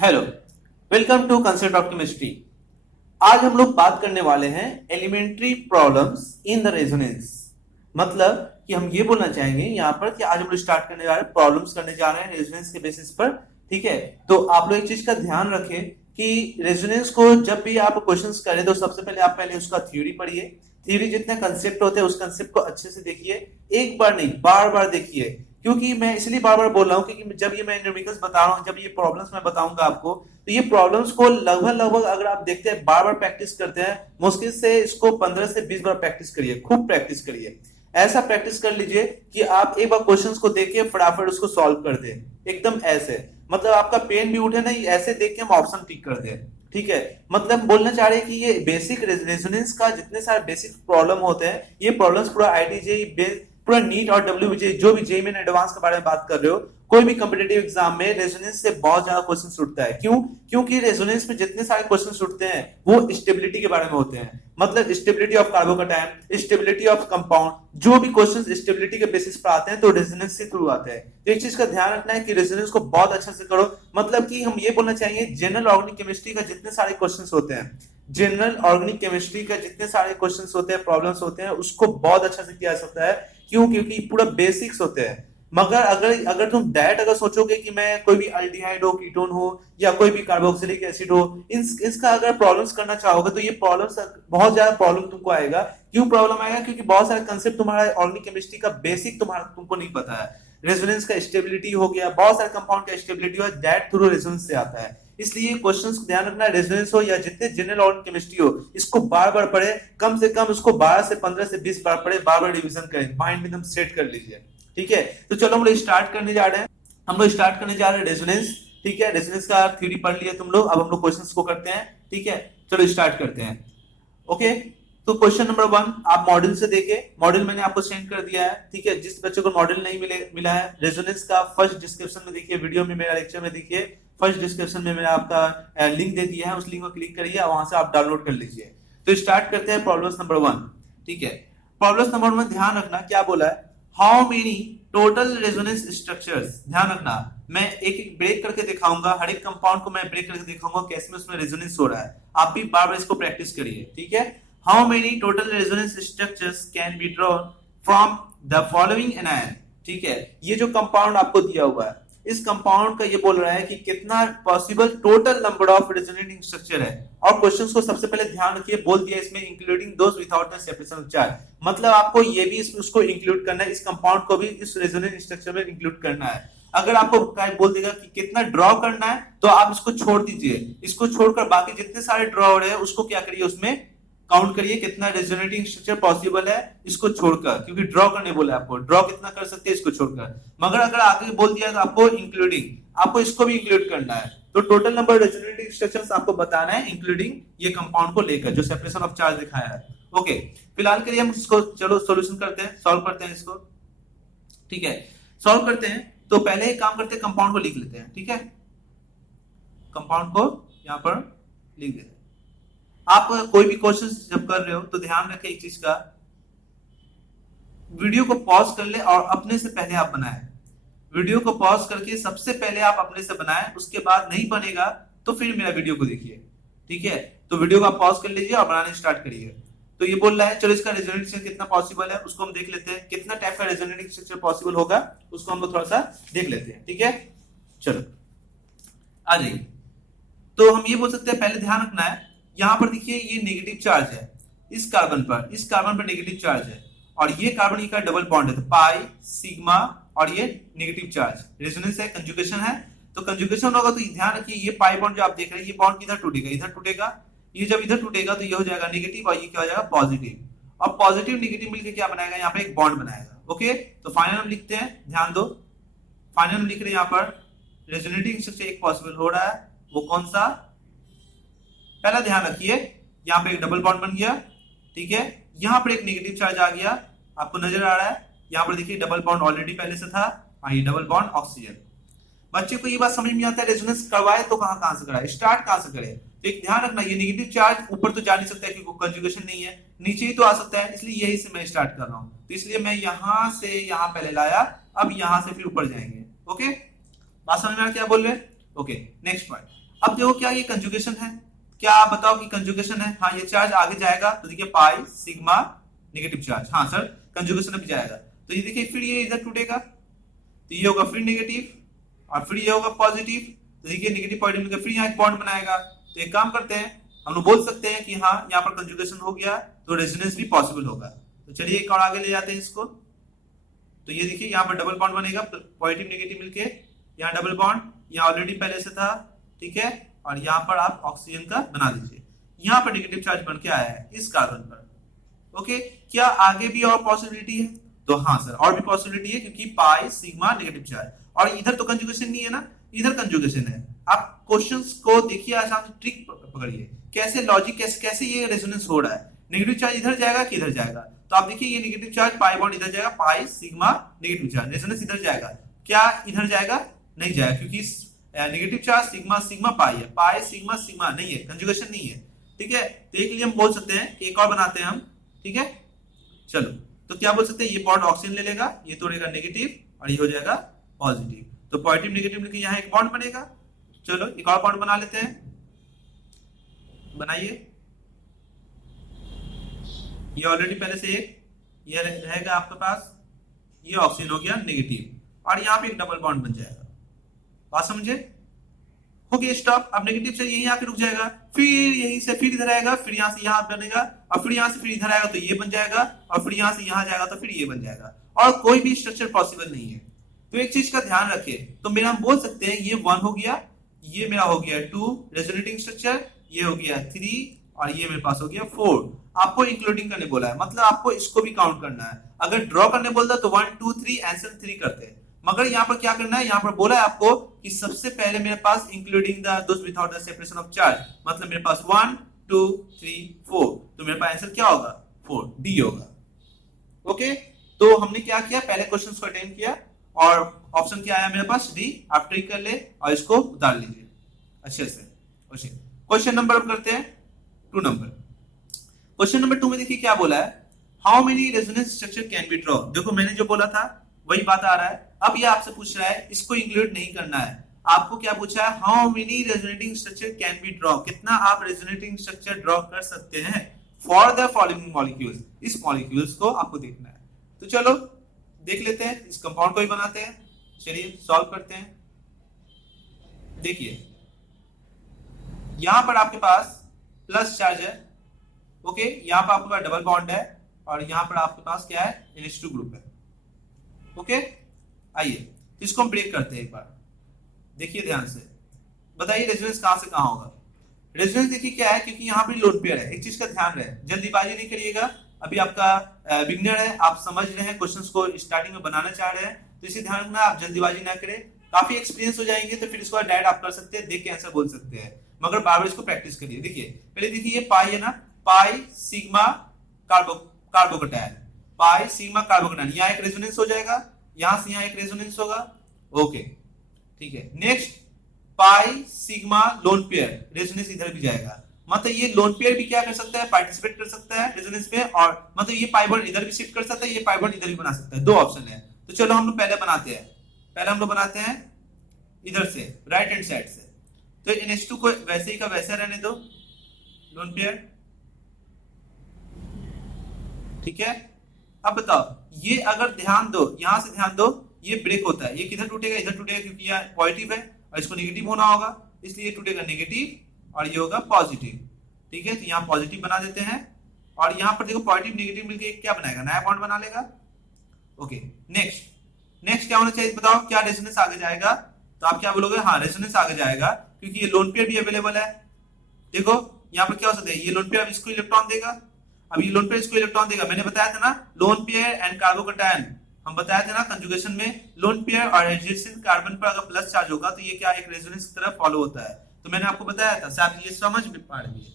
Hello, welcome to concept of chemistry. आज हम लोग बात करने वाले हैं elementary problems in the resonance. मतलब कि हम ये बोलना चाहेंगे यहाँ पर कि आज हम लोग स्टार्ट करने जा रहे हैं, प्रॉब्लम्स करने जा रहे हैं रेजोनेंस के बेसिस पर। ठीक है, तो आप लोग एक चीज का ध्यान रखें कि रेजोनेंस को जब भी आप क्वेश्चंस करें तो सबसे पहले आप पहले उसका थ्योरी पढ़िए। थ्योरी जितने कंसेप्ट होते हैं उस कंसेप्ट को अच्छे से देखिए, एक बार नहीं बार बार देखिए। क्योंकि मैं इसलिए बार बार बोल रहा हूँ क्योंकि जब ये मैं न्यूमेरिकल्स बता रहा हूँ, जब ये प्रॉब्लम्स मैं बताऊंगा आपको, तो ये प्रॉब्लम्स को लगभग लगभग अगर आप देखते हैं बार बार प्रैक्टिस करते हैं, मुश्किल से इसको 15 से 20 बार प्रैक्टिस करिए, खूब प्रैक्टिस करिए। ऐसा प्रैक्टिस कर लीजिए कि आप एक बार क्वेश्चंस को देखिए फटाफट उसको सॉल्व कर दें, एकदम ऐसे। मतलब आपका पेन भी उठे नहीं, ऐसे देख के हम ऑप्शन टिक कर दें। ठीक है, मतलब बोलना चाह रहे हैं कि ये बेसिक रेजोनेंस का जितने सारे बेसिक प्रॉब्लम होते हैं, ये प्रॉब्लम्स पूरा आईटीजे, पूरा नीट और डब्ल्यूबीजे, जो भी जेईई मेन एडवांस के बारे में बात कर रहे हो, कोई भी कॉम्पिटिटिव एग्जाम में रेजोनेंस से बहुत ज्यादा क्वेश्चन उठता है। क्यों? क्योंकि रेजोनेंस में जितने सारे क्वेश्चन उठते हैं वो स्टेबिलिटी के बारे में होते हैं। मतलब stability of carbocation, stability of compound, जो भी क्वेश्चन स्टेबिलिटी के बेसिस पर आते हैं तो रेजोनेंस से थ्रू आते हैं। तो एक चीज का ध्यान रखना है कि रेजोनेंस को बहुत अच्छे से करो। मतलब कि हम ये बोलना चाहिए जनरल ऑर्गेनिक केमिस्ट्री का जितने सारे क्वेश्चन होते हैं, जनरल ऑर्गेनिक केमिस्ट्री का जितने सारे क्वेश्चंस होते हैं, प्रॉब्लम्स होते हैं, उसको बहुत अच्छा से किया जा सकता है। क्यों? क्योंकि पूरा बेसिक्स होते हैं। मगर अगर अगर तुम डायरेक्ट अगर सोचोगे कि मैं कोई भी अल्डिहाइड हो, कीटोन हो, या कोई भी कार्बोक्सिलिक एसिड हो, इसका अगर प्रॉब्लम्स करना चाहोगे तो ये प्रॉब्लम्स बहुत ज्यादा प्रॉब्लम तुमको आएगा। क्यों प्रॉब्लम आएगा? क्योंकि बहुत सारे कंसेप्ट तुम्हारा ऑर्गेनिक केमिस्ट्री का बेसिक तुमको नहीं पता है। रेजोनेंस का स्टेबिलिटी हो गया, बहुत सारे कंपाउंड का स्टेबिलिटी हो, दैट थ्रू रेजोनेंस से आता है। इसलिए क्वेश्चंस को ध्यान रखना, रेजोनेंस हो या जितने जनरल ऑर्गेनिक केमिस्ट्री हो, इसको बार बार पढ़े, कम से कम उसको 12 से 15 से 20 बार पढ़े, बार बार रिवीजन करें, माइंड में एकदम सेट कर लीजिए। ठीक है, तो चलो हम लोग स्टार्ट करने जा रहे हैं। हम लोग स्टार्ट करने जा रहे हैं रेजोनेंस। ठीक है, रेजोनेंस का थ्योरी पढ़ लिया तुम लोग, अब हम लोग क्वेश्चंस को करते हैं। ठीक है, चलो स्टार्ट करते हैं। ओके, तो क्वेश्चन नंबर 1 आप मॉडल से देखे, मॉडल मैंने आपको सेंड कर दिया है। ठीक है, जिस बच्चे को मॉडल नहीं मिला है, रेजोनेंस का फर्स्ट डिस्क्रिप्शन में देखिए, वीडियो में मेरा लेक्चर में देखिए, फर्स्ट डिस्क्रिप्शन में मैंने आपका लिंक दे दिया है, उस लिंक को क्लिक करिए, वहां से आप डाउनलोड कर लीजिए। तो स्टार्ट करते हैं प्रॉब्लम नंबर 1। ठीक है, प्रॉब्लम नंबर 1 ध्यान रखना क्या बोला है, how many total resonance structures. ध्यान रखना, मैं एक एक ब्रेक करके दिखाऊंगा, हर एक कंपाउंड को मैं ब्रेक करके दिखाऊंगा कैसे में उसमें रेजोनेंस हो रहा है। आप भी बार बार इसको प्रैक्टिस करिए। ठीक है, how many total resonance structures can be drawn from the following anion. ठीक है, ये जो कंपाउंड आपको दिया हुआ है, इस कंपाउंड का ये बोल रहा है कि कितना possible total number of resonating structure है। और क्वेश्चंस को सबसे पहले ध्यान रखिए, बोल दिया इसमें including those without the separation of charge. मतलब आपको ये भी इसमें उसको इंक्लूड करना है, इस कंपाउंड को भी इस रेजोनेंट स्ट्रक्चर में इंक्लूड करना है। अगर आपको बोल देगा कि कितना ड्रॉ करना है, तो आप इसको छोड़ दीजिए, इसको छोड़कर बाकी जितने सारे ड्रॉ हो रहे हैं उसको क्या करिए, उसमें काउंट करिए कितना रेजोनेटिंग स्ट्रक्चर पॉसिबल है इसको छोड़कर, क्योंकि ड्रॉ करने बोला आपको, ड्रॉ कितना कर सकते हैं इसको छोड़कर। मगर अगर आगे बोल दिया तो आपको इंक्लूडिंग, आपको इसको भी इंक्लूड करना है। तो टोटल नंबर रेजोनेटिंग स्ट्रक्चर्स आपको बताना है इंक्लूडिंग ये कंपाउंड को लेकर जो सेपरेशन ऑफ चार्ज दिखाया है। ओके, फिलहाल के लिए हम इसको चलो सॉल्यूशन करते हैं, सॉल्व करते हैं इसको। ठीक है, सॉल्व करते हैं तो पहले एक काम करते हैं, कंपाउंड को लिख लेते हैं। ठीक है, कंपाउंड को यहां पर लिख देते हैं। आप कोई भी क्वेश्चन जब कर रहे हो तो ध्यान रखें एक चीज का, वीडियो को पॉज कर ले और अपने से पहले आप बनाएं। वीडियो को पॉज करके सबसे पहले आप अपने से बनाएं, उसके बाद नहीं बनेगा तो फिर मेरा वीडियो को देखिए। ठीक है, तो वीडियो को आप पॉज कर लीजिए और बनाने स्टार्ट करिए। तो ये बोल रहा है, चलो इसका रेजोनेटिंग स्ट्रक्चर कितना पॉसिबल है उसको हम देख लेते हैं, कितना टाइप का रेजोनेटिंग स्ट्रक्चर पॉसिबल होगा उसको हम लोग थोड़ा सा देख लेते हैं। ठीक है, चलो आ जाइए। तो हम ये बोल सकते हैं, पहले ध्यान रखना है, यहां पर देखिए ये नेगेटिव चार्ज है, इस कार्बन पर नेगेटिव चार्ज है, और ये कार्बन का डबल बॉन्ड है, तो पाई सिग्मा, और ये नेगेटिव चार्ज, रेजोनेंस है, कंजुगेशन है। तो कंजुगेशन होगा तो ध्यान रखिए, ये पाई बॉन्ड जो आप देख रहे हैं, ये बॉन्ड किधर टूटेगा, इधर टूटेगा। ये जब इधर टूटेगा तो ये हो जाएगा नेगेटिव, और ये क्या हो जाएगा पॉजिटिव, और पॉजिटिव नेगेटिव मिलकर क्या बनाएगा, यहाँ पे एक बॉन्ड बनाएगा। ओके, तो फाइनल हम लिखते हैं, ध्यान दो, फाइनल हम लिख रहे हैं यहाँ पर रेजोनेटिंग स्ट्रक्चर एक पॉसिबल हो रहा है, वो कौन सा, पहला ध्यान रखिए, यहाँ पे एक डबल बॉन्ड बन गया। ठीक है, यहाँ पर एक नेगेटिव चार्ज आ गया, आपको नजर आ रहा है, यहाँ पर देखिए डबल बॉन्ड ऑलरेडी पहले से था, ये डबल बॉन्ड ऑक्सीजन। बच्चे को ये बात समझ में आता है, रेजोनेंस करवाए तो कहां से कराए, स्टार्ट कहां से करे। तो एक ध्यान रखना, ये नेगेटिव चार्ज ऊपर तो जा नहीं सकता है क्योंकि कंजुगेशन नहीं है, नीचे ही तो आ सकता है, इसलिए यही से मैं स्टार्ट कर रहा हूं। तो इसलिए मैं यहां से यहां पहले लाया, अब यहां से फिर ऊपर जाएंगे। ओके, बात समझ में आ क्या बोल रहे हैं। ओके, नेक्स्ट पॉइंट, अब देखो क्या ये कंजुगेशन है, क्या आप बताओ कि कंजुगेशन है? हाँ, ये चार्ज आगे जाएगा तो देखिए पाई सिग्मा नेगेटिव चार्ज, हाँ सर कंजुगेशन अभी जाएगा, तो ये देखिए फिर ये इधर टूटेगा तो ये होगा फिर नेगेटिव और फिर ये होगा पॉजिटिव, तो देखिए नेगेटिव पॉजिटिव मिलकर फिर यहाँ एक बॉन्ड बनाएगा। तो एक काम करते हैं, हम लोग बोल सकते हैं कि हाँ यहाँ पर कंजुगेशन हो गया तो रेजोनेंस भी पॉसिबल होगा। तो चलिए एक और आगे ले जाते हैं इसको। तो ये देखिए यहाँ पर डबल बॉन्ड बनेगा, पॉजिटिव नेगेटिव मिलके, यहाँ डबल बॉन्ड, यहाँ ऑलरेडी पहले से था, ठीक है, और यहाँ पर आप ऑक्सीजन का बना दीजिए। यहाँ पर नेगेटिव चार्ज बन के आया है इस कार्बन पर। ओके, क्या आगे भी और पॉसिबिलिटी है? तो हाँ सर और भी पॉसिबिलिटी है, क्योंकि पाई सिग्मा नेगेटिव चार्ज, और इधर तो कंजुगेशन नहीं है ना, इधर कंजुगेशन है। आप क्वेश्चंस को देखिए, आसान से ट्रिक पकड़िए, कैसे लॉजिक, कैसे ये रेजोनेंस हो रहा है। नेगेटिव चार्ज इधर जाएगा कि इधर जाएगा, तो आप देखिए ये नेगेटिव चार्ज पाई बॉन्ड इधर जाएगा, pi sigma negative charge, resonance इधर जाएगा, क्या इधर जाएगा? नहीं जाएगा, क्योंकि negative charge sigma sigma pi है, पाई सिग्मा सिग्मा नहीं है, कंजुगेशन नहीं है, ठीक है। तो एक लिए हम बोल सकते हैं कि एक और बनाते हैं हम, ठीक है। चलो तो क्या बोल सकते हैं, ये बॉन्ड ऑक्सीजन ले लेगा, ये तोड़ेगा नेगेटिव और ये हो जाएगा पॉजिटिव, तो पॉजिटिव नेगेटिव मिलकर यहाँ एक बॉन्ड बनेगा। चलो एक और बॉन्ड बना लेते हैं, बनाइए। ये ऑलरेडी पहले से एक ये रहेगा आपके पास, ये ऑक्सीजन हो गया नेगेटिव और यहाँ पे एक डबल बॉन्ड बन जाएगा। बात समझे? हो गया स्टॉप। अब नेगेटिव से यहीं आके रुक जाएगा, फिर यहीं से फिर इधर आएगा, फिर यहाँ से यहाँ बनेगा, और फिर यहाँ से फिर इधर आएगा तो ये बन जाएगा, और फिर यहाँ से यहाँ जाएगा तो फिर ये बन जाएगा, और कोई भी स्ट्रक्चर पॉसिबल नहीं है। तो एक चीज का ध्यान रखिए, तो मेरा हम बोल सकते हैं ये 1 हो गया, ये मेरा हो गया 2 रेजोनेटिंग स्ट्रक्चर, ये हो गया 3 और ये मेरे पास हो गया 4। आपको इंक्लूडिंग करने बोला है, मतलब आपको इसको भी काउंट करना है। अगर ड्रॉ करने बोलता तो 1 2 3 आंसर 3 करते हैं, मगर यहाँ पर क्या करना है, यहाँ पर बोला है आपको कि सबसे पहले मेरे पास including those without the separation of charge, मतलब मेरे पास 1 2 3 4, तो मेरे पास आंसर क्या होगा? 4, डी होगा। ओके, तो हमने क्या किया, पहले क्वेश्चन को अटेंड किया और ऑप्शन क्या आया मेरे पास? डी। आप ट्रिक कर ले और इसको उतार लीजिए अच्छे से। क्वेश्चन नंबर हम करते हैं 2 नंबर। क्वेश्चन नंबर 2 में देखिए क्या बोला है, how many resonance structure can be draw. देखो मैंने जो बोला था वही बात आ रहा है। अब ये आपसे पूछ रहा है, इसको इंक्लूड नहीं करना है, आपको क्या पूछा है, how many resonating structure can be draw, कितना आप रेजोनेटिंग स्ट्रक्चर ड्रॉ कर सकते हैं फॉर द फॉलोइंग मॉलिक्यूल्स, इस मॉलिक्यूल्स को आपको देखना है। तो चलो देख लेते हैं, इस कंपाउंड को ही बनाते हैं, चलिए सॉल्व करते हैं। देखिए यहां पर आपके पास प्लस चार्ज है, ओके, यहां पर आपके पास डबल बॉन्ड है और यहां पर आपके पास क्या है, NH2 ग्रुप है। ओके, आइए इसको हम ब्रेक करते हैं एक बार, देखिए ध्यान से, बताइए रेजोनेंस कहां से कहां होगा। रेजोनेंस देखिए क्या है, क्योंकि यहां पे लोन पेयर है, एक चीज का ध्यान रहे, जल्दीबाजी नहीं करिएगा, अभी आपका बिगनर है, आप समझ रहे हैं क्वेश्चंस को, स्टार्टिंग में बनाना चाह रहे हैं, तो इसे ध्यान रखना, आप जल्दीबाजी ना करें, काफी एक्सपीरियंस हो जाएंगे तो फिर इसको डायरेक्ट आप कर सकते हैं, देख के आंसर बोल सकते हैं, मगर बार बार इसको प्रैक्टिस करिए। देखिए पहले देखिए ये पाई है ना, pi sigma carbocation, pi sigma carbocation, यहाँ एक रेजोनेंस हो जाएगा, यहां से यहाँ एक रेजोनेंस होगा, ओके ठीक है। Next pi sigma lone pair, resonance इधर भी जाएगा, मतलब ये लोन पेयर भी क्या कर सकता है, पार्टिसिपेट कर सकता है रेजोनेंस में, और मतलब ये पाई बॉन्ड इधर भी शिफ्ट कर सकता है, ये पाई बॉन्ड इधर भी बना सकता है, 2 ऑप्शन है। तो चलो हम लोग पहले बनाते हैं, पहले हम लोग बनाते हैं इधर से, राइट हैंड साइड से। तो NH2 को वैसे ही का वैसे रहने दो, लोन पेयर, ठीक है। अब बताओ ये अगर ध्यान दो, यहां से ध्यान दो, ये ब्रेक होता है, ये किधर टूटेगा, इधर टूटेगा, क्योंकि यहाँ पॉजिटिव है और इसको नेगेटिव होना होगा, इसलिए टूटेगा नेगेटिव और ये होगा पॉजिटिव, ठीक है। तो यहाँ पॉजिटिव बना देते हैं और यहाँ पर देखो पॉजिटिव नेगेटिव मिलके क्या बनाएगा, नया बॉन्ड बना लेगा। ओके, नेक्स्ट क्या होना चाहिए बताओ, क्या रेजोनेंस आगे जाएगा, तो आप क्या बोलोगे, हाँ रेजोनेंस आगे जाएगा, क्योंकि ये लोन पेयर भी अवेलेबल है। देखो यहाँ पर क्या हो सकता है, ये लोन पेयर अब इसको इलेक्ट्रॉन देगा, अब ये लोन पेयर इसको इलेक्ट्रॉन देगा, मैंने बताया था ना लोन पेयर एंड कार्बोकैटायन, हम बताया था ना कंजुगेशन में, लोन पेयर और एडजेसेंट कार्बन पर अगर प्लस चार्ज होगा तो ये क्या एक रेजोनेंस की तरफ फॉलो होता है, तो मैंने आपको बताया था, शायद ये समझ में पा रही है।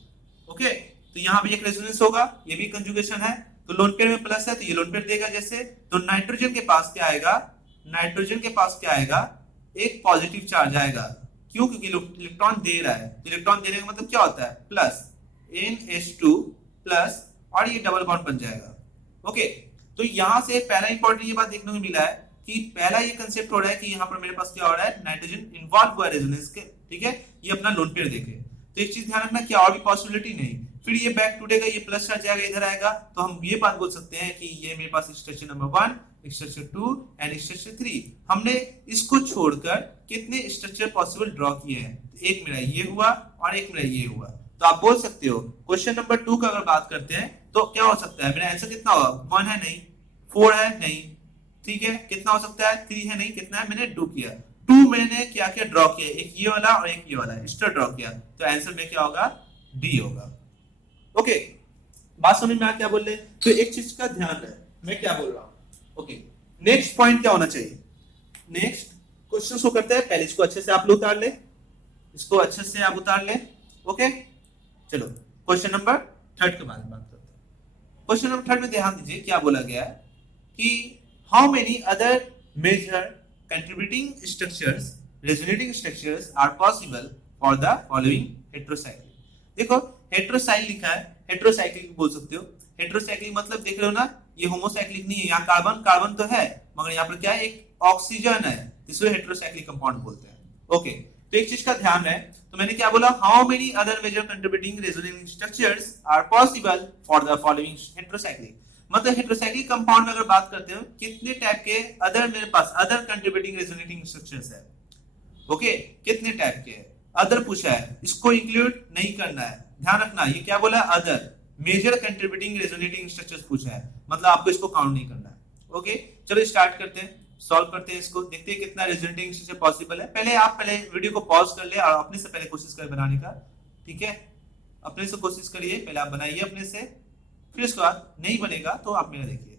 ओके, तो यहाँ भी एक रेजोनेंस होगा, ये भी कंजुगेशन है, तो लोन पेयर में प्लस है तो ये लोन पेयर देगा जैसे, तो नाइट्रोजन के पास क्या आएगा, नाइट्रोजन के पास क्या आएगा, एक पॉजिटिव चार्ज आएगा, क्यों, क्योंकि इलेक्ट्रॉन दे रहा है, तो इलेक्ट्रॉन देने का मतलब क्या होता है, प्लस NH2 प्लस, और ये डबल बॉन्ड बन जाएगा। ओके, तो यहां से पहला इंपॉर्टेंट ये बात देखने को मिला है कि पहला ये कंसेप्ट हो रहा है कि यहाँ पर मेरे पास क्या हो रहा है, नाइट्रोजन इन्वॉल्व हुआ है रेजोनेंस के ठीक है, ये अपना लोन पेयर देखे। तो एक चीज ध्यान रखना, क्या और भी पॉसिबिलिटी नहीं, फिर ये बैक टूटेगा, ये प्लस चार्ज आएगा, इधर आएगा, तो हम ये बात बोल सकते हैं कि ये मेरे पास structure number 1, structure 2 and structure 3। हमने इसको छोड़कर कितने स्ट्रक्चर पॉसिबल ड्रॉ किए हैं, एक मेरा ये हुआ और एक मेरा ये हुआ। तो आप बोल सकते हो क्वेश्चन नंबर 2 का अगर बात करते हैं तो क्या हो सकता है, मेरा आंसर कितना होगा, 1 है नहीं, 4 है नहीं, ठीक है, कितना हो सकता है, 3 है नहीं, कितना है, मैंने 2 किया, 2 मैंने क्या किया, ड्रॉ किया, एक ये वाला और एक ये वाला एक्स्ट्रा ड्रॉ किया, तो आंसर में क्या होगा, डी होगा। ओके, बात समझ में आ क्या बोल रहे, तो एक चीज का ध्यान है मैं क्या बोल रहा हूं। ओके, नेक्स्ट पॉइंट क्या होना चाहिए, नेक्स्ट क्वेश्चन को करते हैं, पहले इसको अच्छे से आप लोग उतार ले, इसको अच्छे से आप उतार ले। ओके, चलो क्वेश्चन नंबर 3 के बारे में बात करते हैं। क्वेश्चन नंबर 3 में ध्यान दीजिए क्या बोला गया है कि how many other major contributing structures, resonating structures are possible for the following heterocyclic. देखो हेटेरोसाइक्लिक लिखा है, हेटेरोसाइक्लिक बोल सकते हो, हेटेरोसाइक्लिक मतलब देख रहे हो ना, ये होमोसाइक्लिक नहीं है, यहाँ कार्बन कार्बन तो है मगर यहाँ पर क्या है, एक ऑक्सीजन है, जिसको हेटेरोसाइक्लिक कंपाउंड बोलते हैं। ओके, तो एक चीज का ध्यान है, तो मैंने क्या बोला, how many other major contributing resonating structures are possible for the following heterocyclic. मतलब हेटेरोसाइक्लिक कंपाउंड में अगर बात करते हो कितने टाइप के अदर मेरे पास अदर कंट्रीब्यूटिंग रेजोनेटिंग स्ट्रक्चर्स है। ओके, कितने टाइप के अदर पूछा है, इसको इंक्लूड नहीं करना है, ध्यान रखना, ये क्या बोला है, other major contributing resonating structures पूछा है, मतलब आपको इसको काउंट नहीं करना है। ओके, चलो स्टार्ट करते हैं, सॉल्व करते हैं इसको, देखते हैं कितना रेजोनेटिंग स्ट्रक्चर पॉसिबल है। पहले वीडियो को पॉज कर ले और अपने से पहले कोशिश कर बनाने का, ठीक है, अपने से कोशिश करिए, पहले आप बनाइए अपने से, फिर इसके बाद नहीं बनेगा तो आप मेरा देखिए।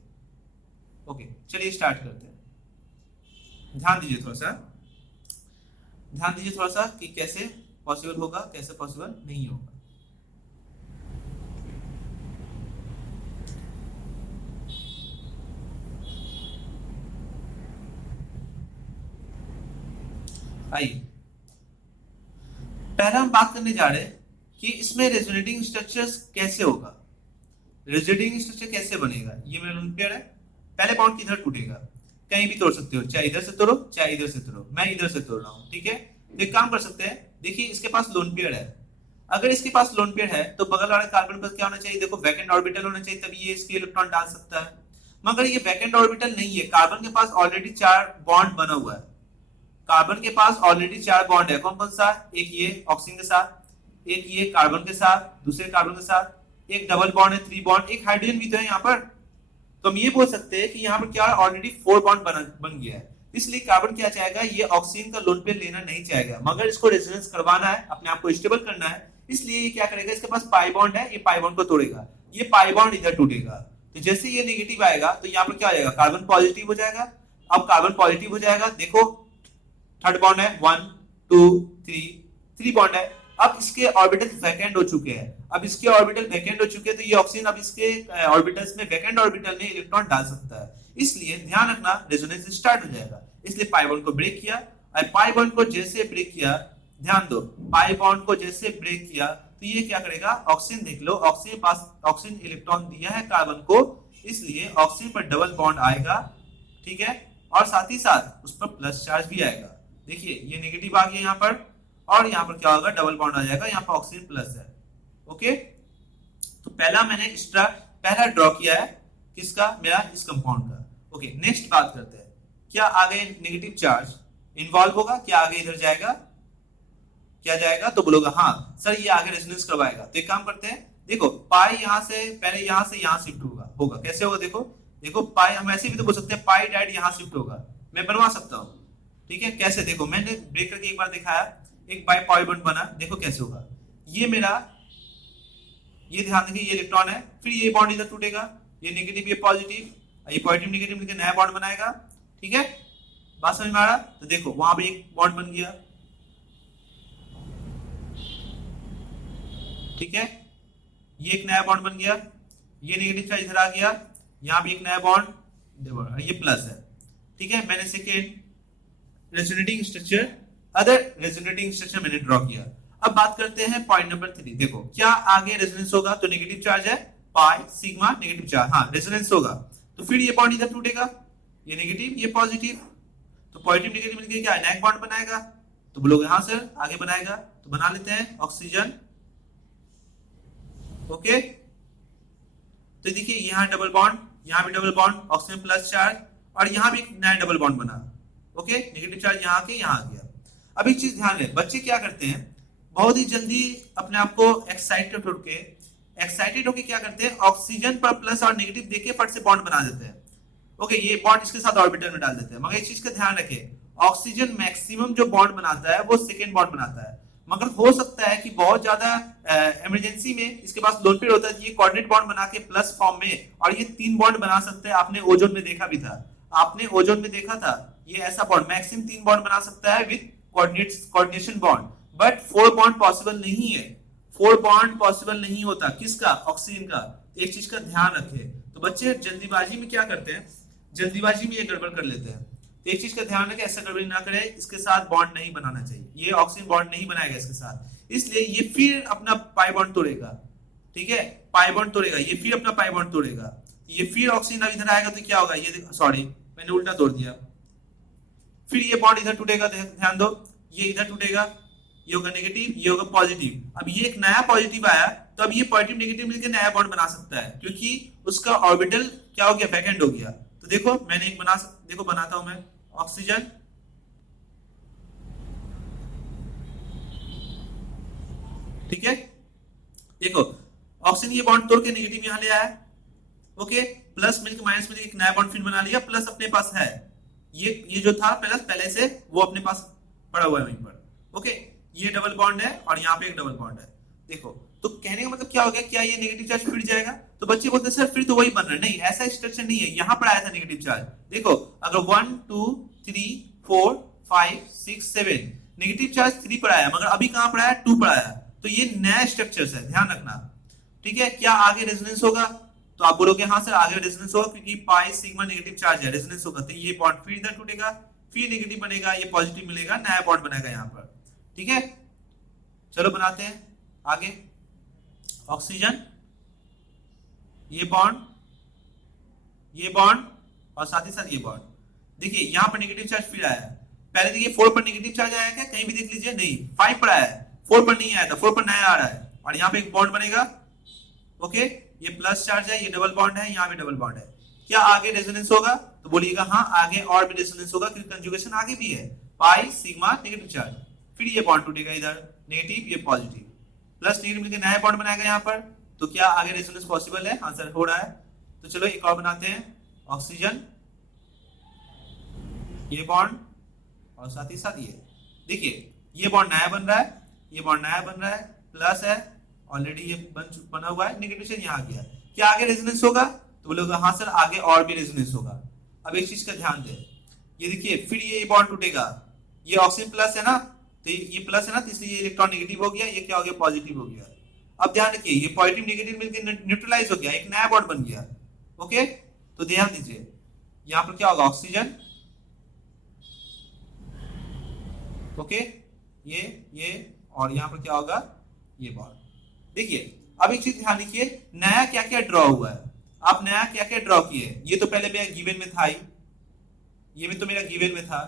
ओके, चलिए स्टार्ट करते हैं। ध्यान दीजिए थोड़ा सा कि कैसे पॉसिबल होगा, कैसे पॉसिबल नहीं होगा। आइए, पहला हम बात करने जा रहे हैं कि इसमें रेजोनेटिंग स्ट्रक्चर्स कैसे होगा, रेजोनेटिंग स्ट्रक्चर कैसे बनेगा। ये मेरा लोन पेयर है, पहले बॉन्ड किधर टूटेगा, कहीं भी तोड़ सकते हो, चाहे इधर से तोड़ो चाहे इधर से तोड़ो, मैं इधर से तोड़ रहा हूं, ठीक है। तो एक काम कर सकते हैं, देखिए इसके पास लोन पेयर है, अगर इसके पास लोन पेयर है तो बगल वाले कार्बन पर क्या होना चाहिए, देखो वैकेंट ऑर्बिटल होना चाहिए, तभी ये इसके इलेक्ट्रॉन डाल सकता है, मगर ये वैकेंट ऑर्बिटल नहीं है, कार्बन के पास ऑलरेडी 4 बॉन्ड बना हुआ है, कार्बन के पास ऑलरेडी 4 बॉन्ड है, कौन कौन सा, एक ये ऑक्सीजन के साथ, एक ये कार्बन के साथ, दूसरे कार्बन के साथ, एक डबल बॉन्ड है 3 बॉन्ड, एक हाइड्रोजन भी तो है यहाँ पर। तो हम ये बोल सकते हैं कि यहाँ पर क्या ऑलरेडी 4 बॉन्ड बन गया है, इसलिए कार्बन क्या चाहेगा, ये ऑक्सीजन का लोन पेयर लेना नहीं चाहेगा, मगर इसको रेजोनेंस करवाना है, अपने आप को स्टेबल करना है, इसलिए ये क्या करेगा, इसके पास पाई बॉन्ड है, ये पाई बॉन्ड को तोड़ेगा, ये पाई बॉन्ड इधर टूटेगा, तो जैसे ये नेगेटिव आएगा तो यहाँ पर क्या हो जाएगा, कार्बन पॉजिटिव हो जाएगा। अब कार्बन पॉजिटिव हो जाएगा, देखो थर्ड बॉन्ड है, 1 2 3 बॉन्ड है, अब इसके ऑर्बिटल वैकेंट हो चुके हैं, अब इसके ऑर्बिटल वैकेंट हो चुके हैं, तो ये ऑक्सीजन अब इसके ऑर्बिटल्स में वैकेंट ऑर्बिटल में इलेक्ट्रॉन डाल सकता है, इसलिए ध्यान रखना रेजोनेंस स्टार्ट हो जाएगा। इसलिए पाई बॉन्ड को ब्रेक किया, और पाई बॉन्ड को जैसे ब्रेक किया, ध्यान दो, पाई बॉन्ड को जैसे ब्रेक किया तो ये क्या करेगा, ऑक्सीजन देख लो, ऑक्सीजन पास ऑक्सीजन इलेक्ट्रॉन दिया है कार्बन को, इसलिए ऑक्सीजन पर डबल बॉन्ड आएगा, ठीक है, और साथ ही साथ उस पर प्लस चार्ज भी आएगा, देखिए ये नेगेटिव आ गया यहाँ पर, और यहाँ पर क्या होगा, डबल बॉन्ड आ जाएगा, यहाँ पर ऑक्सीजन प्लस है। ओके, तो पहला मैंने एक्स्ट्रा पहला ड्रॉ किया है, किसका, मेरा इस कंपाउंड का। ओके, नेक्स्ट बात करते हैं, क्या आगे नेगेटिव चार्ज इन्वॉल्व होगा, क्या आगे इधर जाएगा, क्या जाएगा, तो बोलोगा हाँ सर ये आगे रेजोनेंस करवाएगा, तो एक काम करते हैं, देखो पाई यहाँ से पहले यहाँ से यहाँ शिफ्ट होगा कैसे होगा, देखो पाई, हम ऐसे भी तो बोल सकते हैं पाई डैड यहाँ शिफ्ट होगा, मैं बनवा सकता हूँ, ठीक है, कैसे, देखो मैंने ब्रेक करके एक बार दिखाया, एक बाई पाई बॉन्ड बना, देखो कैसे होगा, ये मेरा, ये ध्यान देखिए ये इलेक्ट्रॉन है, फिर ये बॉन्ड इधर टूटेगा, ये नेगेटिव ये पॉजिटिव, ये पॉजिटिव नेगेटिव मिलकर नया बॉन्ड बनाएगा, ठीक है, बात समझ में आ रहा, तो देखो वहां पे एक बॉन्ड बन गया, ठीक है, ये एक नया बॉन्ड बन गया, ये नेगेटिव चार्ज इधर आ गया, यहाँ भी एक नया बॉन्ड, ये प्लस है, ठीक है, मैंने second resonating structure, other resonating structure मैंने ड्रॉ किया। अब बात करते हैं पॉइंट नंबर 3, देखो क्या आगे रेजोनेंस होगा, तो नेगेटिव चार्ज है, पाई सिग्मा नेगेटिव चार्ज, हाँ रेजोनेंस होगा, तो फिर ये बॉन्ड इधर टूटेगा, ये नेगेटिव ये पॉजिटिव, तो पॉजिटिव नेगेटिव मिलकर क्या नया बॉन्ड बनाएगा, तो बोलोगे हाँ सर आगे बनाएगा, तो बना लेते हैं ऑक्सीजन। ओके, तो देखिए यहाँ डबल बॉन्ड, यहाँ भी double bond, oxygen plus charge, और यहाँ भी एक नया डबल बॉन्ड बना। ओके, नेगेटिव चार्ज यहाँ के यहाँ आ गया। अब एक चीज ध्यान है, बच्चे क्या करते हैं, बहुत ही जल्दी अपने आप को एक्साइटेड होके क्या करते हैं, ऑक्सीजन पर प्लस और नेगेटिव देके फट से बॉन्ड बना देते हैं। ओके, ये बॉन्ड इसके साथ ऑर्बिटल में डाल देते हैं, मगर इस चीज का ध्यान रखें, ऑक्सीजन मैक्सिमम जो बॉन्ड बनाता है वो सेकेंड बॉन्ड बनाता है, मगर हो सकता है कि बहुत ज्यादा इमरजेंसी में इसके पास लोन पेयर होता है, ये कोऑर्डिनेट बॉन्ड बना के प्लस फॉर्म में और ये 3 बॉन्ड बना सकते हैं। आपने ओजोन में देखा भी था, आपने ओजोन में देखा था, ये ऐसा बॉन्ड मैक्सिमम 3 बॉन्ड बना सकता है with coordination bond, but 4 bond possible नहीं है। 4 बॉन्ड पॉसिबल नहीं होता, किसका, ऑक्सीजन का। एक चीज का ध्यान रखें, तो बच्चे जल्दीबाजी में क्या करते हैं, जल्दीबाजी में ये गड़बड़ कर लेते हैं। तो एक चीज का ध्यान रखें, ऐसा गड़बड़ी ना करें, इसके साथ बॉन्ड नहीं बनाना चाहिए, ये ऑक्सीजन बॉन्ड नहीं बनाएगा इसके साथ, इसलिए ये फिर अपना पाई बॉन्ड तोड़ेगा। ठीक है, पाई बॉन्ड तोड़ेगा, ये फिर अपना पाई बॉन्ड तोड़ेगा, ये फिर ऑक्सीजन अब इधर आएगा तो क्या होगा, ये सॉरी मैंने उल्टा तोड़ दिया, फिर ये बॉन्ड इधर टूटेगा, ध्यान दो, ये इधर टूटेगा, ये होगा नेगेटिव, ये होगा पॉजिटिव। अब ये एक नया पॉजिटिव आया, तो अब ये पॉजिटिव नेगेटिव मिलकर नया बॉन्ड बना सकता है, क्योंकि उसका ऑर्बिटल क्या हो गया, वैकेंट हो गया। तो देखो मैंने एक देखो बनाता हूं मैं ऑक्सीजन, ठीक है, देखो ऑक्सीजन ये बॉन्ड तोड़ के नेगेटिव यहां ले आया। ओके, प्लस मिलकर माइनस मिलकर एक नया बॉन्ड फिर बना लिया, प्लस अपने पास है, ये जो था प्लस पहले से वो अपने पास पड़ा हुआ है वहीं पर। ओके, ये डबल बॉन्ड है और यहाँ पे एक डबल बॉन्ड है। देखो, तो कहने का मतलब क्या हो गया, क्या ये नेगेटिव चार्ज फिर जाएगा? तो बच्चे बोलते हैं सर फिर तो वही बन रहा है। नहीं, ऐसा स्ट्रक्चर नहीं है, यहाँ पर आया था नेगेटिव चार्ज। देखो अगर 1 2 3 4 5 6 7 नेगेटिव चार्ज 3 पर आया, मगर अभी कहां पर आया, 2 पर आया, तो ये नया स्ट्रक्चर है, ध्यान रखना। ठीक है, क्या आगे रेजोनेंस होगा? तो आप बोलोगे हाँ सर आगे रेजोनेंस होगा, क्योंकि पाई सिग्मा नेगेटिव चार्ज है, रेजोनेंस होगा, तो ये बॉन्ड फिर इधर टूटेगा, फिर नेगेटिव बनेगा, ये पॉजिटिव मिलेगा, नया बॉन्ड बनेगा यहाँ पर। ठीक है, चलो बनाते हैं आगे। ऑक्सीजन, ये बॉन्ड और साथ ही साथ ये बॉन्ड। देखिए यहाँ पर नेगेटिव चार्ज फिर आया है, पहले देखिए 4 पर नेगेटिव चार्ज आया क्या, कहीं भी देख लीजिए, नहीं 5 पर आया है, 4 पर नहीं आया था, 4 पर नया आ रहा है, और यहाँ पे एक बॉन्ड बनेगा। ओके, ये प्लस चार्ज है, ये डबल बॉन्ड है, यहाँ भी डबल बॉन्ड है। क्या आगे रेजोनेंस होगा? तो बोलिएगा हाँ आगे और भी रेजोनेंस होगा, क्योंकि कंजुगेशन आगे भी है, पाई सिग्मा नेगेटिव चार्ज, फिर ये बॉन्ड टूटेगा, इधर नेगेटिव ये पॉजिटिव, प्लस नेगेटिव मिलकर नया बॉन्ड बनाएगा यहाँ पर। तो क्या आगे रेजोनेंस पॉसिबल है? आंसर हो रहा है। तो चलो एक और बनाते हैं, ऑक्सीजन, ये बॉन्ड और साथ ही साथ ये। देखिए ये बॉन्ड नया बन रहा है, ये बॉन्ड नया बन रहा है, प्लस है, ऑलरेडी ये बना हुआ है, नेगेटिव से यहाँ गया। क्या आगे रेजोनेंस होगा? तो बोलोगे हाँ सर आगे और भी रेजोनेंस होगा। अब एक चीज का ध्यान दें, ये देखिए फिर ये बॉन्ड टूटेगा, ये ऑक्सीजन प्लस है ना, तो ये प्लस है ना, तो इसलिए ये इलेक्ट्रॉन नेगेटिव हो गया, ये क्या हो गया, पॉजिटिव हो गया। अब ध्यान रखिए ये पॉजिटिव नेगेटिव मिलकर न्यूट्रलाइज हो गया, एक नया बॉन्ड बन गया। ओके, तो ध्यान दीजिए यहां पर क्या होगा, ऑक्सीजन, ओके, ये और यहां पर क्या होगा, ये बॉन्ड। देखिए अब एक चीज ध्यान रखिए, नया क्या क्या ड्रॉ हुआ है, आप नया क्या क्या ड्रॉ किए। ये तो पहले मेरा गिवन में था ही, ये भी तो मेरा गिवन में था,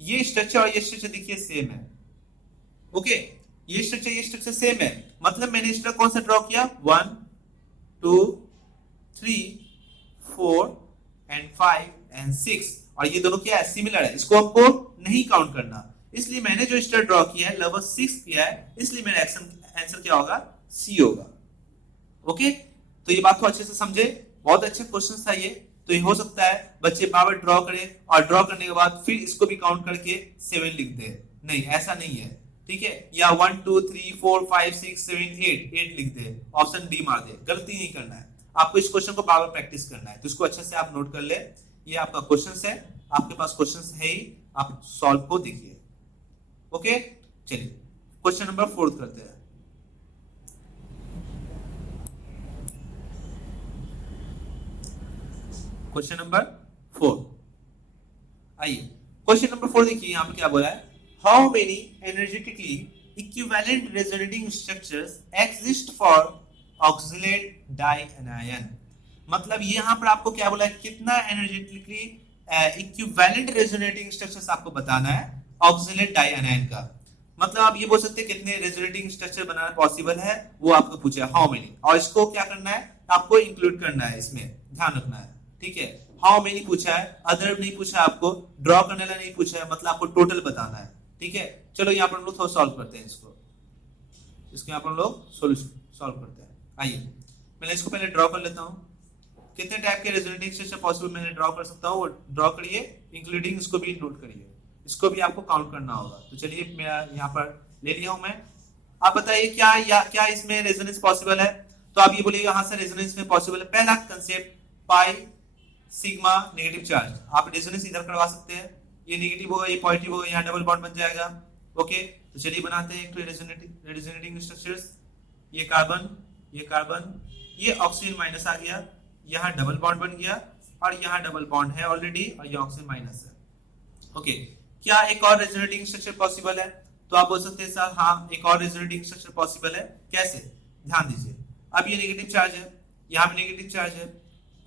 ये स्ट्रक्चर और ये स्ट्रक्चर देखिए सेम है। ओके, ये स्ट्रक्चर सेम है, मतलब मैंने स्ट्रक्चर कौन सा ड्रॉ किया, 1 2 3 4 एंड 5 एंड 6, और ये दोनों क्या है, सिमिलर है, इसको आपको नहीं काउंट करना, इसलिए मैंने जो स्ट्रक्चर ड्रॉ किया है लगभग 6 किया है, इसलिए मेरा आंसर क्या होगा, सी होगा। ओके, तो ये बात को अच्छे से समझे, बहुत अच्छा क्वेश्चन था ये। तो ये हो सकता है बच्चे बार ड्रॉ करें और ड्रॉ करने के बाद फिर इसको भी काउंट करके 7 लिख दे, नहीं ऐसा नहीं है। ठीक है, या 1 2 3 4 5 6 7 8 लिख दे, ऑप्शन डी मार दे, गलती नहीं करना है, आपको इस क्वेश्चन को बार बार प्रैक्टिस करना है। तो इसको अच्छे से आप नोट कर ले, ये आपका क्वेश्चन है, आपके पास क्वेश्चन है ही, आप सॉल्व को देखिए। ओके, चलिए क्वेश्चन नंबर 4 करते हैं। क्वेश्चन नंबर 4, आइए क्वेश्चन नंबर 4 देखिए, यहां पे क्या बोला है, how many energetically equivalent resonating structures exist for oxalate dianion. मतलब यहां पर आपको क्या बोला है, कितना एनर्जेटिकली इक्विवेलेंट रेजोनेटिंग स्ट्रक्चर्स आपको बताना है ऑक्सिलेट डाइएनायन का। मतलब आप ये बोल सकते हैं कितने रेजोनेटिंग स्ट्रक्चर बनाना पॉसिबल है, वो आपको पूछा हाउ मेनी, और इसको क्या करना है, आपको इंक्लूड करना है, इसमें ध्यान रखना है, ठीक है। हाउ मेनी पूछा है, अदर नहीं पूछा है, आपको ड्रॉ करने वाला नहीं पूछा है, मतलब आपको टोटल बताना है, ठीक है। चलो यहाँ पर हम लोग थोड़ा सॉल्व करते हैं इसको यहाँ पर हम लोग सोल्यूशन सॉल्व करते हैं। आइए मैं इसको पहले ड्रॉ कर लेता हूँ। कितने टाइप के रेजोनेटिंग स्ट्रक्चर पॉसिबल मैंने ड्रॉ कर सकता हूँ, वो ड्रॉ करिए, इंक्लूडिंग इसको भी इंक्लूड करिए, इसको भी आपको काउंट करना होगा। तो चलिए मेरा यहाँ पर ले लिया हूं मैं। आप बताइए क्या इसमें रेजोनेंस पॉसिबल है, तो आप ये बोलिएगा हाँ सर रेजोनेंस में पॉसिबल है। पहला concept pi sigma negative charge, आप रेजोनेंस इधर करवा सकते हैं, ये नेगेटिव होगा ये पॉजिटिव होगा, यहाँ डबल बॉन्ड बन जाएगा। ओके तो चलिए बनाते हैं एक रेजोनेटिंग स्ट्रक्चर्स। ये कार्बन ये ऑक्सीजन माइनस आ गया, यहाँ डबल बॉन्ड बन गया और यहाँ डबल बॉन्ड है ऑलरेडी और ये ऑक्सीजन माइनस है। ओके क्या एक और रेजोनेटिंग स्ट्रक्चर पॉसिबल है, तो आप बोल सकते हैं सर हाँ एक और रेजोनेटिंग स्ट्रक्चर पॉसिबल है। कैसे, ध्यान दीजिए, अब ये नेगेटिव चार्ज है, यहाँ भी नेगेटिव चार्ज है,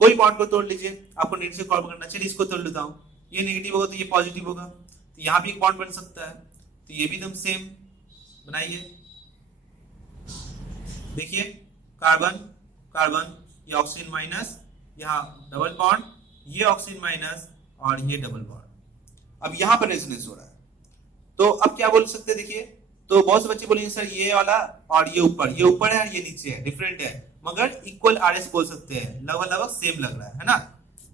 कोई बॉन्ड को तोड़ लीजिए, आपको नेगेटिव से कॉल करना। चलिए इसको तोड़ लेता हूँ, ये नेगेटिव होगा तो ये पॉजिटिव होगा, तो यहाँ भी एक बॉन्ड बन सकता है, तो ये भी एकदम सेम बनाइए। देखिए कार्बन ये ऑक्सीजन माइनस, यहाँ डबल बॉन्ड, ये ऑक्सीजन माइनस और ये डबल बॉन्ड। अब यहाँ पर रेजोनेंस हो रहा है, तो अब क्या बोल सकते हैं, देखिए तो बहुत से बच्चे बोलेंगे सर ये वाला और ये ऊपर है ये नीचे है, डिफरेंट है, मगर इक्वल आरएस बोल सकते हैं, लगभग सेम लग रहा है ना,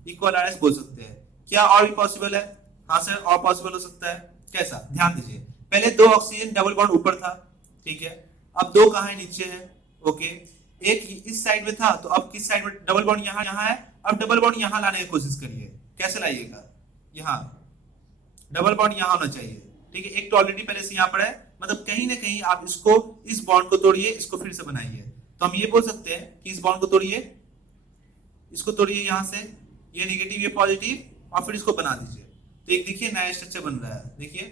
इक्वल आरएस बोल सकते हैं। क्या और भी पॉसिबल है, हाँ सर और पॉसिबल हो सकता है। कैसा, ध्यान दीजिए, पहले दो ऑक्सीजन डबल बॉन्ड ऊपर था, ठीक है, अब दो कहाँ है, नीचे है। ओके एक इस साइड में था, तो अब किस साइड में, डबल बॉन्ड यहाँ है, अब डबल बॉन्ड यहाँ लाने की कोशिश करिए, कैसे लाइएगा, यहाँ डबल बॉन्ड यहाँ होना चाहिए, ठीक है। एक तो ऑलरेडी पहले से यहाँ पर है, मतलब कहीं ना कहीं आप इसको, इस बॉन्ड को तोड़िए, इसको फिर से बनाइए। तो हम ये बोल सकते हैं कि इस बॉन्ड को तोड़िए, इसको तोड़िए यहाँ से, ये नेगेटिव ये पॉजिटिव, और फिर इसको बना दीजिए। तो एक देखिए नया स्ट्रक्चर बन रहा है, देखिए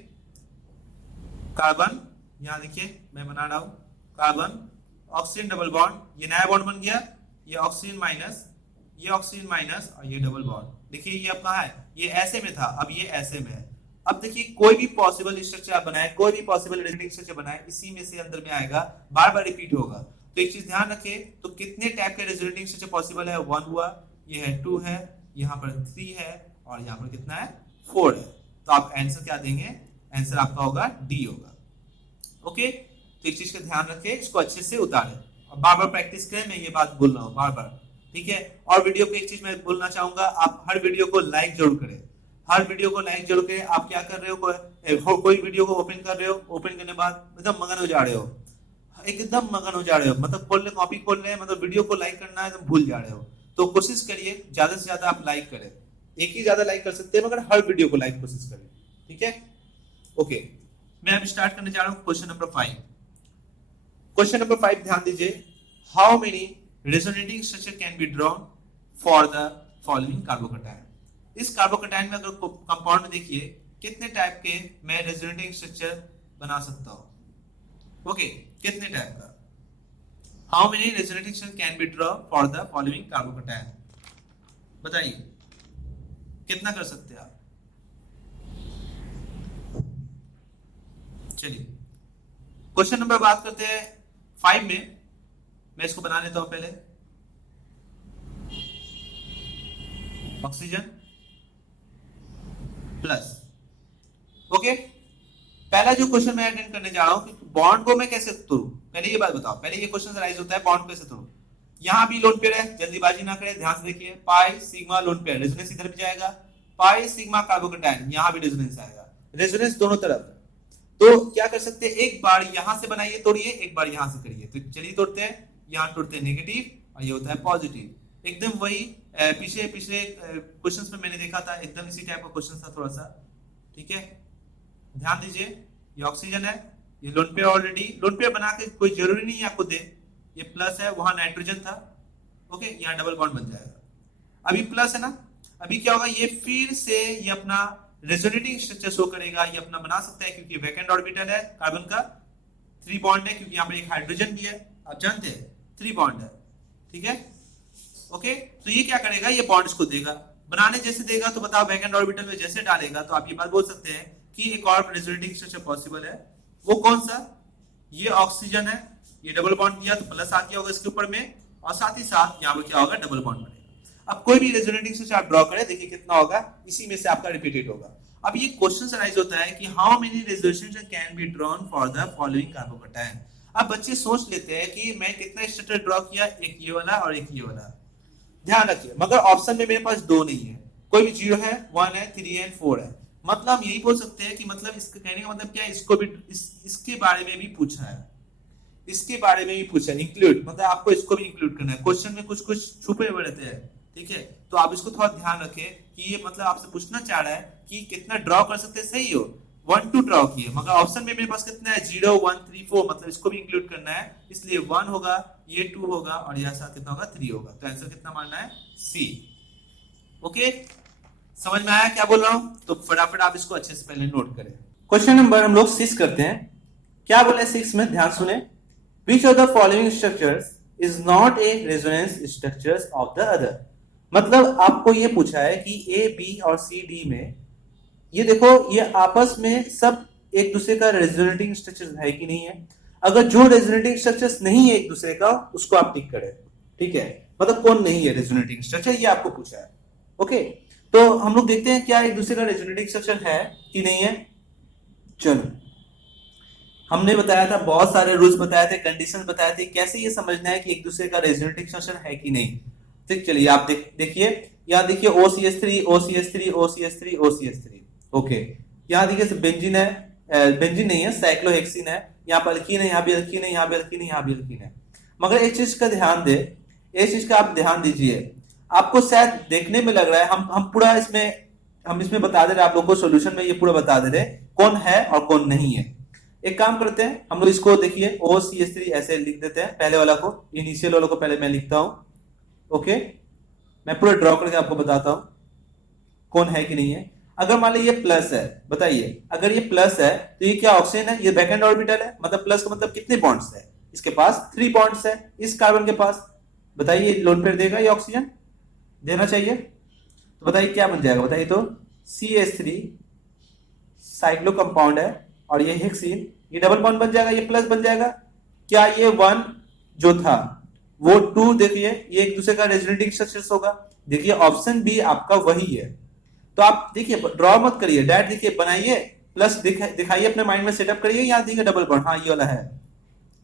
कार्बन, यहाँ देखिए मैं बना रहा हूँ कार्बन ऑक्सीजन डबल बॉन्ड, ये नया बॉन्ड बन गया, ये ऑक्सीजन माइनस, ये ऑक्सीजन माइनस और ये डबल बॉन्ड। देखिए ये अब कहाँ है, ये ऐसे में था, अब ये ऐसे में है। अब देखिए कोई भी पॉसिबल स्ट्रक्चर आप बनाए, कोई भी पॉसिबल रेजोनेटिंग स्ट्रक्चर बनाए, इसी में से अंदर में आएगा, बार बार रिपीट होगा। तो एक चीज ध्यान रखें, तो कितने टाइप के रेजोनेटिंग स्ट्रक्चर पॉसिबल है, 1 हुआ, ये है 2 है, यहाँ पर 3 है और यहाँ पर कितना है 4 है। तो आप आंसर क्या देंगे, आंसर आपका होगा डी होगा। ओके तो एक चीज का ध्यान रखें, इसको अच्छे से उतारें और बार बार प्रैक्टिस करें, मैं ये बात बोल रहा हूँ बार बार, ठीक है। और वीडियो को एक चीज मैं बोलना चाहूंगा, आप हर वीडियो को लाइक जरूर करें, हर वीडियो को लाइक जरूर करें। आप क्या कर रहे हो, कोई वीडियो को ओपन कर रहे हो, ओपन करने बाद एकदम मगन हो जा रहे हो, एकदम मगन हो जा रहे हो, मतलब खोल ले कॉपी खोल ले, मतलब वीडियो को लाइक करना है, भूल जा रहे हो। तो कोशिश करिए ज्यादा से ज्यादा आप लाइक करें, एक ही ज्यादा लाइक कर सकते हैं, मगर हर वीडियो को लाइक कोशिश करें, ठीक है। ओके मैं अब स्टार्ट करने जा रहा हूँ क्वेश्चन नंबर 5। क्वेश्चन नंबर 5 ध्यान दीजिए, how many resonating structure can be drawn for the following carbocation. इस कार्बोकैटायन में अगर कंपाउंड में देखिए कितने टाइप के मैं रेजोनेटिंग स्ट्रक्चर बना सकता हूं। ओके कितने टाइप का, how many resonating structure can be draw for the following carbocation, बताइए कितना कर सकते हैं आप। चलिए क्वेश्चन नंबर बात करते हैं 5 में, मैं इसको बना लेता हूं पहले। ऑक्सीजन प्लस, ओके पहला जो क्वेश्चन मैं अटेंड करने जा रहा हूं कि बॉन्ड को मैं कैसे तोड़ूं, पहले ये बात बताओ, पहले ये क्वेश्चन राइज होता है बॉन्ड कैसे तोड़ूं। यहां भी लोन पेयर है, जल्दीबाजी ना करें, ध्यान से देखिए, pi sigma lone pair, resonance इधर भी जाएगा, पाई सिग्मा कार्बोकैटायन, यहां भी रेजोनेंस आएगा, रेजोनेंस दोनों तरफ। तो क्या कर सकते हैं, एक बार यहां से बनाइए तोड़िए, एक बार यहां से करिए। तो चलिए तोड़ते हैं, यहां तोड़ते हैं नेगेटिव और ये होता है पॉजिटिव, एकदम वही पिछले क्वेश्चंस में मैंने देखा था, एकदम इसी टाइप का क्वेश्चन था थोड़ा सा, ठीक है। ध्यान दीजिए ये ऑक्सीजन है, ये lone pair, already lone pair बना के कोई जरूरी नहीं है आपको दे, ये प्लस है, वहां नाइट्रोजन था, ओके यहाँ डबल बॉन्ड बन जाएगा। अभी प्लस है ना, अभी क्या होगा, ये फिर से ये अपना रेजोनेटिंग स्ट्रक्चर शो करेगा, ये अपना बना सकता है क्योंकि वैकेंट ऑर्बिटल है, कार्बन का 3 बॉन्ड है, क्योंकि यहाँ पर एक हाइड्रोजन भी है, आप जानते हैं 3 बॉन्ड है, ठीक है। ओके तो ये क्या करेगा, ये बॉन्ड्स को देगा, बनाने जैसे देगा, तो बताओ वैकेंट ऑर्बिटल में जैसे डालेगा, तो आप ये बात बोल सकते हैं कि एक और रेजोनेटिंग स्ट्रक्चर पॉसिबल है, वो कौन सा, ये ऑक्सीजन है, ये डबल बॉन्ड किया तो प्लस आ गया होगा इसके ऊपर में, और साथ ही साथ यहाँ पे क्या होगा, डबल बॉन्ड बनेगा। अब कोई भी रेजोनेटिंग स्ट्रक्चर आप ड्रॉ करें, देखिए कितना होगा, इसी में से आपका रिपीटेड होगा। अब ये क्वेश्चन राइज होता है कि how many resonation can be drawn for the following carbocation. अब बच्चे सोच लेते हैं कि मैं कितना स्ट्रक्चर ड्रॉ किया, एक ये वाला और एक ये वाला। ध्यान रखिए, मगर ऑप्शन में मेरे पास दो नहीं है, कोई भी 0 है, 1 है, 3 है, 4 है। मतलब हम यही बोल सकते हैं कि मतलब इसका कहने का मतलब क्या है, इसको भी इसके बारे में भी पूछा है, इसके बारे में भी पूछा है, इंक्लूड मतलब आपको इसको भी इंक्लूड करना है। क्वेश्चन में कुछ कुछ छुपे हुए रहते हैं, ठीक है, तो आप इसको थोड़ा ध्यान रखें कि ये मतलब आपसे पूछना चाह रहा है कि कितना ड्रॉ कर सकते हैं, सही हो 1 2 ड्रॉ किए, मगर ऑप्शन में मेरे पास कितना है 0 1 3 4, मतलब इसको भी इंक्लूड करना है, इसलिए 1 होगा, ये 2 होगा और यह साथ कितना होगा 3 होगा। तो आंसर कितना मानना है, सी। ओके, समझ में आया क्या बोल रहा हूं? तो फटाफट आप इसको अच्छे से पहले नोट करें। क्वेश्चन नंबर हम लोग 6 करते हैं। क्या बोला 6 में, ध्यान सुने। Which of the following structures is not a resonance structures of the other? मतलब आपको ये पूछा है कि ए बी और सी डी में ये देखो, ये आपस में सब एक दूसरे का रेजोनेटिंग स्ट्रक्चर है कि नहीं है। अगर जो रेजोनेटिंग स्ट्रक्चर्स नहीं है एक दूसरे का, उसको आप टिक करें, ठीक है, मतलब कौन नहीं है रेजोनेटिंग स्ट्रक्चर, ये आपको पूछा है। ओके, तो हम लोग देखते हैं क्या एक दूसरे का रेजोनेटिंग स्ट्रक्चर है कि नहीं है। चलो, हमने बताया था, बहुत सारे रूल्स बताए थे, कंडीशंस बताए थे, कैसे ये समझना है कि एक दूसरे का रेजोनेटिंग स्ट्रक्चर है कि नहीं। ठीक, चलिए आप देखिए, यहाँ देखिए OCH3 OCH3 OCH3 OCH3। Okay, यहाँ देखिए बेंजीन है, बेंजीन नहीं है, साइक्लोहेक्सिन है, यहाँ पर अल्कीन है, यहाँ भी अल्कीन है, यहाँ भी अल्कीन है, यहाँ भी अल्कीन है। मगर एक चीज का ध्यान दे, एक चीज का आप ध्यान दीजिए, आपको शायद देखने में लग रहा है हम पूरा इसमें बता दे रहे, आप लोग को सोल्यूशन में ये पूरा बता दे रहे कौन है और कौन नहीं है। एक काम करते हैं, हम लोग इसको देखिए OCH3 ऐसे लिख देते हैं, पहले वाला को, इनिशियल वाला को पहले मैं लिखता हूं। ओके, मैं पूरा ड्रॉ करके आपको बताता हूं कौन है कि नहीं है। अगर मान लीजिए ये प्लस है, बताइए अगर ये प्लस है तो ये क्या ऑक्सीजन है, ये बैकेंड ऑर्बिटल है, मतलब प्लस का मतलब कितने बॉन्ड्स है, इसके पास 3 बॉन्ड्स है इस कार्बन के पास। बताइए लोन पेयर देगा ये ऑक्सीजन, देना चाहिए, तो बताइए क्या बन जाएगा, बताइए तो CH3 साइक्लो कंपाउंड है और ये हेक्सिन, ये डबल बॉन्ड बन जाएगा, ये प्लस बन जाएगा। क्या ये 1 जो था वो 2, देखिए ये एक दूसरे का रेजोनेटिंग स्ट्रक्चर होगा। देखिए ऑप्शन बी आपका वही है। तो आप देखिए, ड्रॉ मत करिए, डायरेक्ट देखिए, बनाइए, प्लस दिखाइए, अपने माइंड में सेटअप करिए, यहाँ देखिए डबल बॉन्ड, हाँ ये वाला है।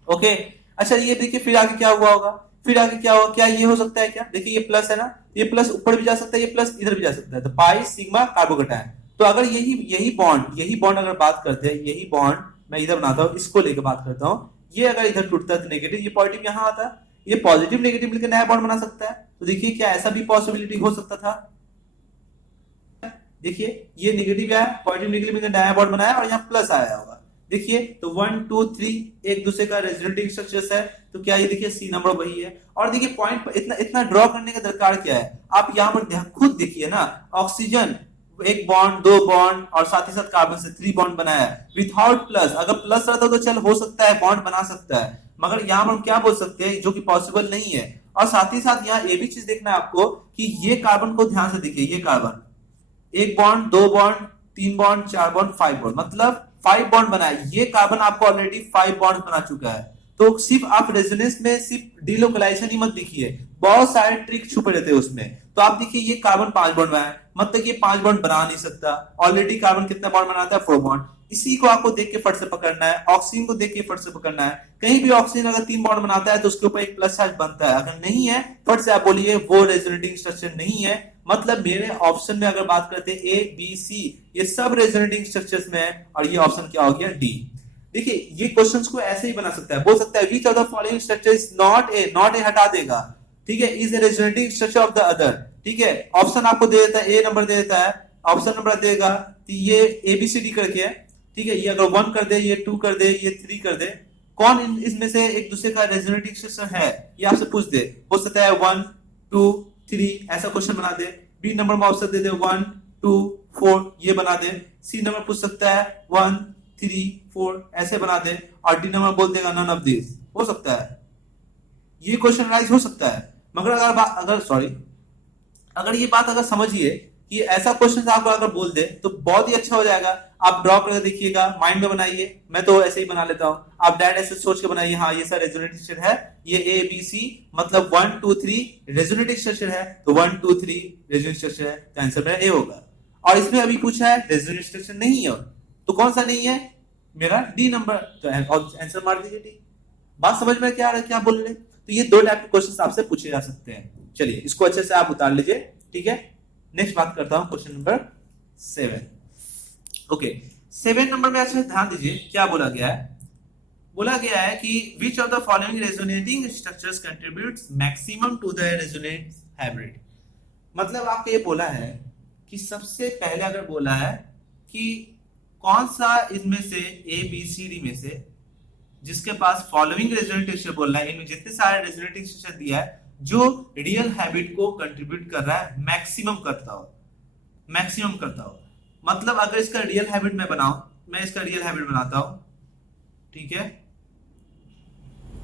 ओके, अच्छा ये देखिए फिर आगे क्या हुआ होगा, फिर आगे क्या होगा, क्या ये हो सकता है क्या, देखिए ये प्लस है ना, ये प्लस ऊपर भी जा सकता है, ये प्लस इधर भी जा सकता है, तो पाई सिग्मा कार्बोकैटायन। तो अगर यही बॉन्ड अगर बात करते हैं, यही बॉन्ड मैं इधर बनाता हूँ, इसको लेकर बात करता हूँ, ये अगर इधर टूटता है तो नेगेटिव, ये पॉजिटिव यहाँ आता है, ये पॉजिटिव नेगेटिव मिलकर नया बॉन्ड बना सकता है। तो देखिए क्या ऐसा भी पॉसिबिलिटी हो सकता था, देखिए ये नेगेटिव आया, पॉजिटिव नेगेटिव मिलकर नया बॉन्ड बनाया और यहाँ प्लस आया होगा। देखिए तो 1 2 3 एक दूसरे का रेजोनेटिंग स्ट्रक्चर्स है, तो क्या ये देखिए सी नंबर वही है। और देखिए पॉइंट इतना ड्रॉ करने का दरकार क्या है, आप यहाँ पर खुद देखिए ना, ऑक्सीजन 1 बॉन्ड 2 बॉन्ड और साथ ही साथ कार्बन से 3 बॉन्ड बनाया विदाउट प्लस। अगर प्लस रहता तो चल हो सकता है बॉन्ड बना सकता है, मगर यहाँ पर हम क्या बोल सकते हैं, जो कि पॉसिबल नहीं है। और साथ ही साथ यहाँ ये भी चीज देखना है आपको कि ये कार्बन को ध्यान से देखिए, ये carbon 1 bond 2 bond 3 bond 4 bond 5 bond, मतलब 5 बॉन्ड बनाया, ये कार्बन आपको ऑलरेडी 5 बॉन्ड बना चुका है। तो सिर्फ आप रेजोनेंस में सिर्फ डिलोकलाइजेशन ही मत देखिए, बहुत सारे ट्रिक छुपे रहते हैं उसमें। तो आप देखिए ये कार्बन 5 बॉन्ड बनाया, मतलब ये 5 बॉन्ड बना नहीं सकता, ऑलरेडी कार्बन कितना बॉन्ड बनाता है 4 बॉन्ड। इसी को आपको देख के फट से पकड़ना है, ऑक्सीजन को देख के फट से पकड़ना है। कहीं भी ऑक्सीजन अगर 3 बॉन्ड बनाता है तो उसके ऊपर एक प्लस चार्ज बनता है, अगर नहीं है फट से आप बोलिए वो रेजोनेटिंग स्ट्रक्चर नहीं है। मतलब मेरे ऑप्शन में अगर बात करते हैं ए बी सी, ये सब रेजोनेटिंग स्ट्रक्चर्स में है, और ये ऑप्शन क्या हो गया डी। देखिए ये क्वेश्चंस को ऐसे ही बना सकता है, बोल सकता है which of the following structure is not a हटा देगा, ठीक है, is a resonating structure of the other, ठीक है। ऑप्शन आपको दे देता है, ए नंबर दे देता है, ऑप्शन नंबर देगा तो ये ABCD करके है, ठीक है। ये अगर 1 कर दे, ये 2 कर दे, ये 3 कर दे, कौन इसमें से एक दूसरे का रेजोनेटिंग स्ट्रक्चर है, ये आपसे पूछ दे, हो सकता है 1 2 3 ऐसा क्वेश्चन बना दे। बी नंबर में ऑप्शन दे दे 1 2 4 ये बना दे। सी नंबर पूछ सकता है 1 3 4 ऐसे बना दे, और डी नंबर बोल देगा नन ऑफ दिस, हो सकता है ये क्वेश्चन राइज हो सकता है। मगर अगर ये बात अगर समझिए कि ऐसा क्वेश्चन आपको अगर बोल दे तो बहुत ही अच्छा हो जाएगा। आप ड्रॉ करके देखिएगा, माइंड में बनाइए, मैं तो ऐसे ही बना लेता हूं। आप डायरेक्ट ऐसे सोच के बनाइए, हाँ ये सर रेजोनेटिंग स्ट्रक्चर है, ये ए बी सी मतलब 1 2 3 रेजोनेटिंग स्ट्रक्चर है, तो 1 2 3 रेजोनेटिंग स्ट्रक्चर है, तो आंसर मेरा ए होगा। और इसमें अभी पूछा है रेजोनेटिंग स्ट्रक्चर नहीं है, तो कौन सा नहीं है, मेरा डी नंबर, तो आंसर मार दीजिए डी। बात समझ में क्या आ रहा है, क्या बोल रहे हैं? तो ये दो टाइप के क्वेश्चन आपसे पूछे जा सकते हैं। चलिए इसको अच्छे से आप उतार लीजिए, ठीक है। नेक्स्ट बात करता हूं क्वेश्चन नंबर 7। ओके, 7 नंबर में अच्छे ध्यान दीजिए क्या बोला गया है। बोला गया है कि which of the following resonating structures contributes maximum to the resonance hybrid। मतलब आपको ये बोला है कि सबसे पहले अगर बोला है कि कौन सा इनमें से ए बी सी डी में से जिसके पास फॉलोइंग रेजोनेटिंग स्ट्रक्चर बोल रहा है, इनमें जितने सारे रेजोनेटिंग स्ट्रक्चर दिया है जो रियल हैबिट को कंट्रीब्यूट कर रहा है, मैक्सिमम करता हो, मैक्सिमम करता हो। मतलब अगर इसका रियल हैबिट मैं बनाऊं, मैं इसका रियल हैबिट बनाता हूं, ठीक है,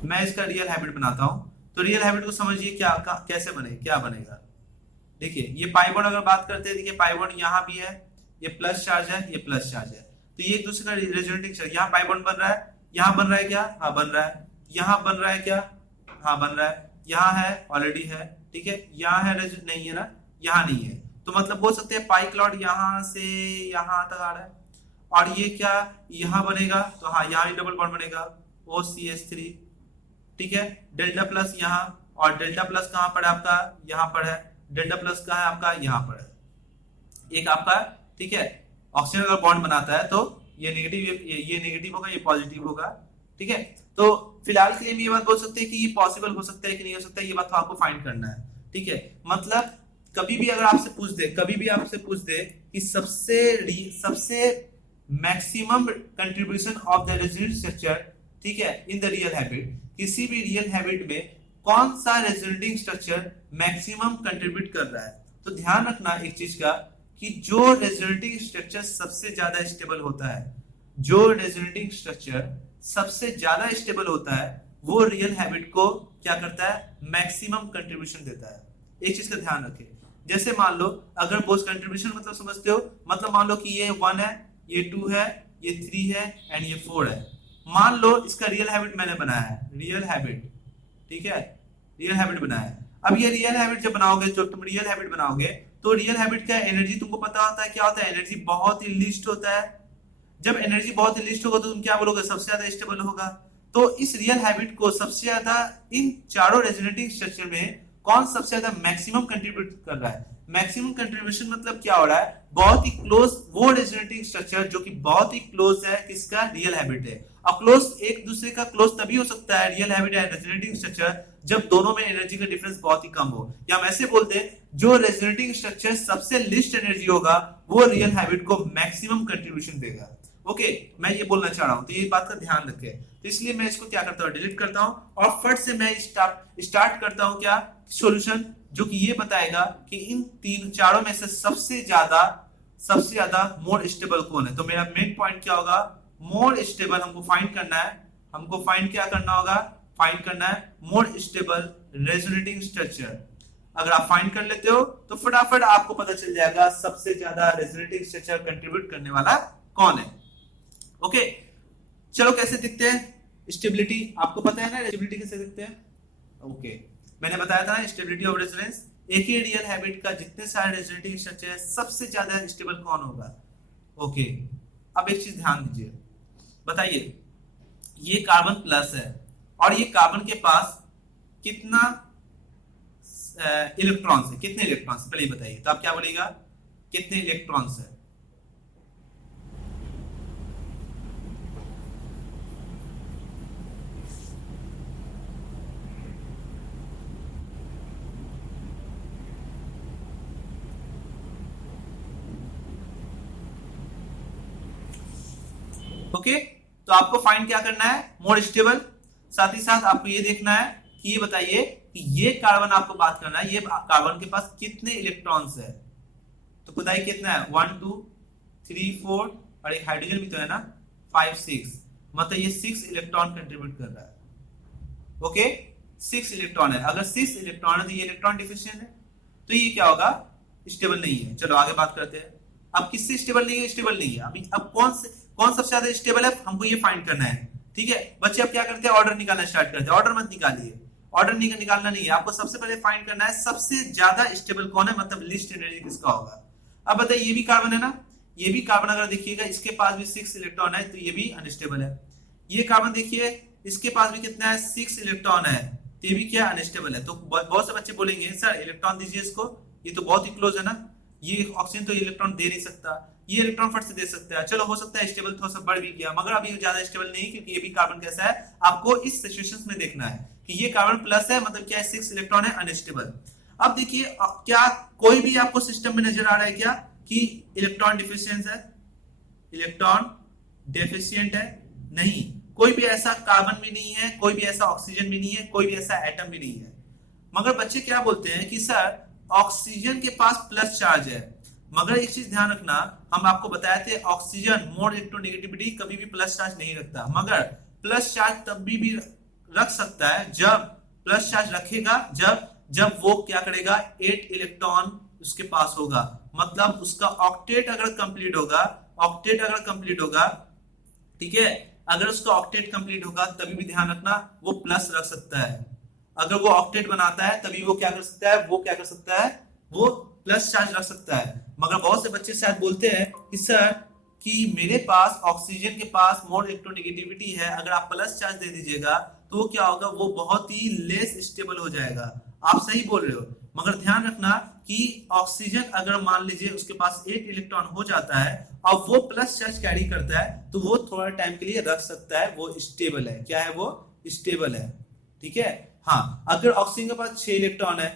मैं इसका रियल हैबिट बनाता हूं, तो रियल हैबिट को समझिए क्या कैसे बने, क्या बनेगा। देखिए ये पाई बॉन्ड अगर बात करते हैं, देखिए पाई बॉन्ड यहां भी है, ये प्लस चार्ज है, ये प्लस चार्ज है, तो ये एक दूसरे का रेजोनेटिंग स्ट्रक्चर, यहां पाई बॉन्ड बन रहा है, यहां बन रहा है क्या, हाँ बन रहा है, यहां बन रहा है क्या, हाँ बन रहा है, यहां है ऑलरेडी है, ठीक है, यहां है नहीं है ना, यहां नहीं है, तो मतलब बोल सकते हैं पाई क्लॉड यहां से यहां तक आ रहा है। और ये क्या यहां बनेगा, तो हाँ यहां डबल बॉन्ड बनेगा OCH3, ठीक है, डेल्टा प्लस यहाँ, और डेल्टा प्लस कहां पर है आपका, यहां पर है, डेल्टा प्लस कहां है आपका, यहां पर है एक आपका, ठीक है। ऑक्सीजन अगर बॉन्ड बनाता है तो ये नेगेटिव, ये नेगेटिव होगा, ये पॉजिटिव होगा, ठीक है। तो फिलहाल के लिए ये बात बोल सकते हैं कि ये पॉसिबल हो सकता है कि नहीं हो सकता है, ये बात तो आपको फाइंड करना है, ठीक है। मतलब कभी भी अगर आपसे पूछ दे, कभी भी आपसे पूछ दे कि सबसे maximum contribution of the resonating structure, ठीक है, इन द रियल हैबिट, किसी भी रियल हैबिट में कौन सा रेजोनेटिंग स्ट्रक्चर मैक्सिमम कंट्रीब्यूट कर रहा है, तो ध्यान रखना एक चीज का कि जो रेजोनेटिंग स्ट्रक्चर सबसे ज्यादा स्टेबल होता है, जो रेजोनेटिंग स्ट्रक्चर सबसे ज्यादा स्टेबल होता है, वो रियल हैबिट को क्या करता है, मैक्सिमम कंट्रीब्यूशन देता है। एक चीज का ध्यान रखें, जैसे मान लो अगर बोस कंट्रीब्यूशन मतलब समझते हो, मतलब मान लो कि ये 1 है, ये 2 है, ये 3 है एंड ये 4 है। मान लो इसका रियल हैबिट मैंने बनाया है, रियल हैबिट, ठीक है, रियल हैबिट बनाया है। अब ये रियल हैबिट जब बनाओगे, जो तुम रियल हैबिट बनाओगे, तो रियल हैबिट का एनर्जी तुमको पता होता है क्या होता है, एनर्जी बहुत ही लिस्ट होता है। जब एनर्जी बहुत ही लिस्ट होगा तो तुम क्या बोलोगे, सबसे ज्यादा स्टेबल होगा। तो इस रियल हैबिट को सबसे ज्यादा इन चारों रेजोनेटिंग स्ट्रक्चर में कौन सबसे ज्यादा मैक्सिमम कंट्रीब्यूट कर रहा है, मैक्सिमम कंट्रीब्यूशन मतलब क्या हो रहा है, बहुत ही क्लोज वो रेजोनेटिंग स्ट्रक्चर जो कि बहुत ही क्लोज है किसका, रियल हैबिट है। अब क्लोज एक दूसरे का क्लोज तभी हो सकता है, real habit and resonating structure, जब दोनों में एनर्जी का डिफरेंस बहुत ही कम हो। या हम ऐसे बोलते हैं जो रेजोनेटिंग स्ट्रक्चर सबसे लिस्ट एनर्जी होगा वो रियल हैबिट को मैक्सिमम कंट्रीब्यूशन देगा। ओके, मैं ये बोलना चाह रहा हूं, तो ये बात का ध्यान रखें। तो इसलिए मैं इसको क्या करता हूं, डिलीट करता हूं और फट से मैं स्टार्ट करता हूं क्या, सॉल्यूशन, जो कि ये बताएगा कि इन तीन चारों में से सबसे ज्यादा मोर स्टेबल कौन है। तो मेरा मेन पॉइंट क्या होगा, मोर स्टेबल हमको फाइंड करना है, हमको फाइंड क्या करना होगा, फाइंड करना है मोर स्टेबल रेजोनेटिंग स्ट्रक्चर। अगर आप फाइंड कर लेते हो तो फटाफट आपको पता चल जाएगा सबसे ज्यादा रेजोनेटिंग स्ट्रक्चर कंट्रीब्यूट करने वाला कौन है। ओके, चलो कैसे दिखते हैं स्टेबिलिटी, आपको पता है ना स्टेबिलिटी कैसे दिखते हैं। ओके, मैंने बताया था ना स्टेबिलिटी ऑफ रेजोनेंस, एक ही रियल हैबिट का जितने सारे रेजोनेटिंग स्ट्रक्चर है सबसे ज्यादा स्टेबल कौन होगा। ओके, अब एक चीज ध्यान दीजिए, बताइए ये कार्बन प्लस है और ये कार्बन के पास कितना इलेक्ट्रॉन्स है, कितने इलेक्ट्रॉन्स, पहले बताइए। तो आप क्या बोलेगा, कितने इलेक्ट्रॉन्स है। ओके, तो आपको फाइंड क्या करना है, मोर स्टेबल। साथ ही साथ आपको ये देखना है कि ये बताइए कि ये कार्बन आपको बात करना है, ये कार्बन के पास कितने इलेक्ट्रॉन्स है। तो बताइए कितना है, 1 2 3 4 और एक हाइड्रोजन भी तो है ना, 5 6, मतलब ये 6 इलेक्ट्रॉन कंट्रीब्यूट कर रहा है। ओके, 6 इलेक्ट्रॉन है, अगर 6 इलेक्ट्रॉन है तो ये इलेक्ट्रॉन डिफिशिएंट है, तो ये क्या होगा, स्टेबल नहीं है। चलो आगे बात करते हैं। अब किससे स्टेबल नहीं है? स्टेबल नहीं है। अभी अब कौन सबसे ज्यादा स्टेबल है हमको ये फाइंड करना है। ठीक है बच्चे, अब क्या करते हैं, ऑर्डर निकालना स्टार्ट करते हैं। ऑर्डर मत निकालिए, ऑर्डर निकालना नहीं है, आपको सबसे पहले फाइंड करना है सबसे ज्यादा स्टेबल कौन है, मतलब लीस्ट एनर्जी किसका होगा। अब बताइए, ये भी कार्बन है ना, ये भी कार्बन अगर देखिएगा इसके पास भी 6 इलेक्ट्रॉन है तो ये भी अनस्टेबल है। ये कार्बन देखिए इसके पास भी कितना है, 6 इलेक्ट्रॉन है, तो ये भी क्या अनस्टेबल है। तो बहुत से बच्चे बोलेंगे सर इलेक्ट्रॉन दीजिए इसको, ये तो बहुत ही क्लोज है ना, ये ऑक्सीजन तो इलेक्ट्रॉन दे नहीं सकता, ये इलेक्ट्रॉन फट से दे सकता है। चलो हो सकता है स्टेबल थोड़ा सा बढ़ भी गया, मगर अभी ज्यादा स्टेबल नहीं, क्योंकि ये भी कार्बन कैसा है आपको इस सिचुएशंस में देखना है कि ये कार्बन प्लस है, मतलब क्या है 6 इलेक्ट्रॉन है, अनस्टेबल। अब देखिए क्या कोई भी आपको सिस्टम में नजर आ रहा है क्या कि इलेक्ट्रॉन डिफिशियंट है, इलेक्ट्रॉन डेफिशिएंट है? नहीं, कोई भी ऐसा कार्बन भी नहीं है, कोई भी ऐसा ऑक्सीजन भी नहीं है, कोई भी ऐसा एटम भी नहीं है। मगर बच्चे क्या बोलते हैं कि सर ऑक्सीजन के पास प्लस चार्ज है, मगर एक चीज ध्यान रखना, हम आपको बताए थे ऑक्सीजन मोर इलेक्ट्रोनेगेटिविटी कभी भी प्लस चार्ज नहीं रखता, मगर प्लस चार्ज तब भी रख सकता है जब प्लस चार्ज रखेगा जब वो क्या करेगा, 8 इलेक्ट्रॉन उसके पास होगा, मतलब उसका ऑक्टेट अगर कंप्लीट होगा, ठीक है, अगर उसका ऑक्टेट कंप्लीट होगा तभी भी ध्यान रखना वो प्लस रख सकता है। अगर वो ऑक्टेट बनाता है तभी वो क्या कर सकता है, वो प्लस चार्ज रख सकता है। मगर बहुत से बच्चे शायद बोलते हैं कि सर कि मेरे पास ऑक्सीजन के पास मोर इलेक्ट्रोनेगेटिविटी है, अगर आप प्लस चार्ज दे दीजिएगा तो वो क्या होगा, वो बहुत ही लेस स्टेबल हो जाएगा। आप सही बोल रहे हो, मगर ध्यान रखना कि ऑक्सीजन अगर मान लीजिए उसके पास 8 इलेक्ट्रॉन हो जाता है और वो प्लस चार्ज कैरी करता है तो वो थोड़ा टाइम के लिए रख सकता है, वो स्टेबल है। क्या है? वो स्टेबल है। ठीक है, हाँ, अगर ऑक्सीजन के पास 6 इलेक्ट्रॉन है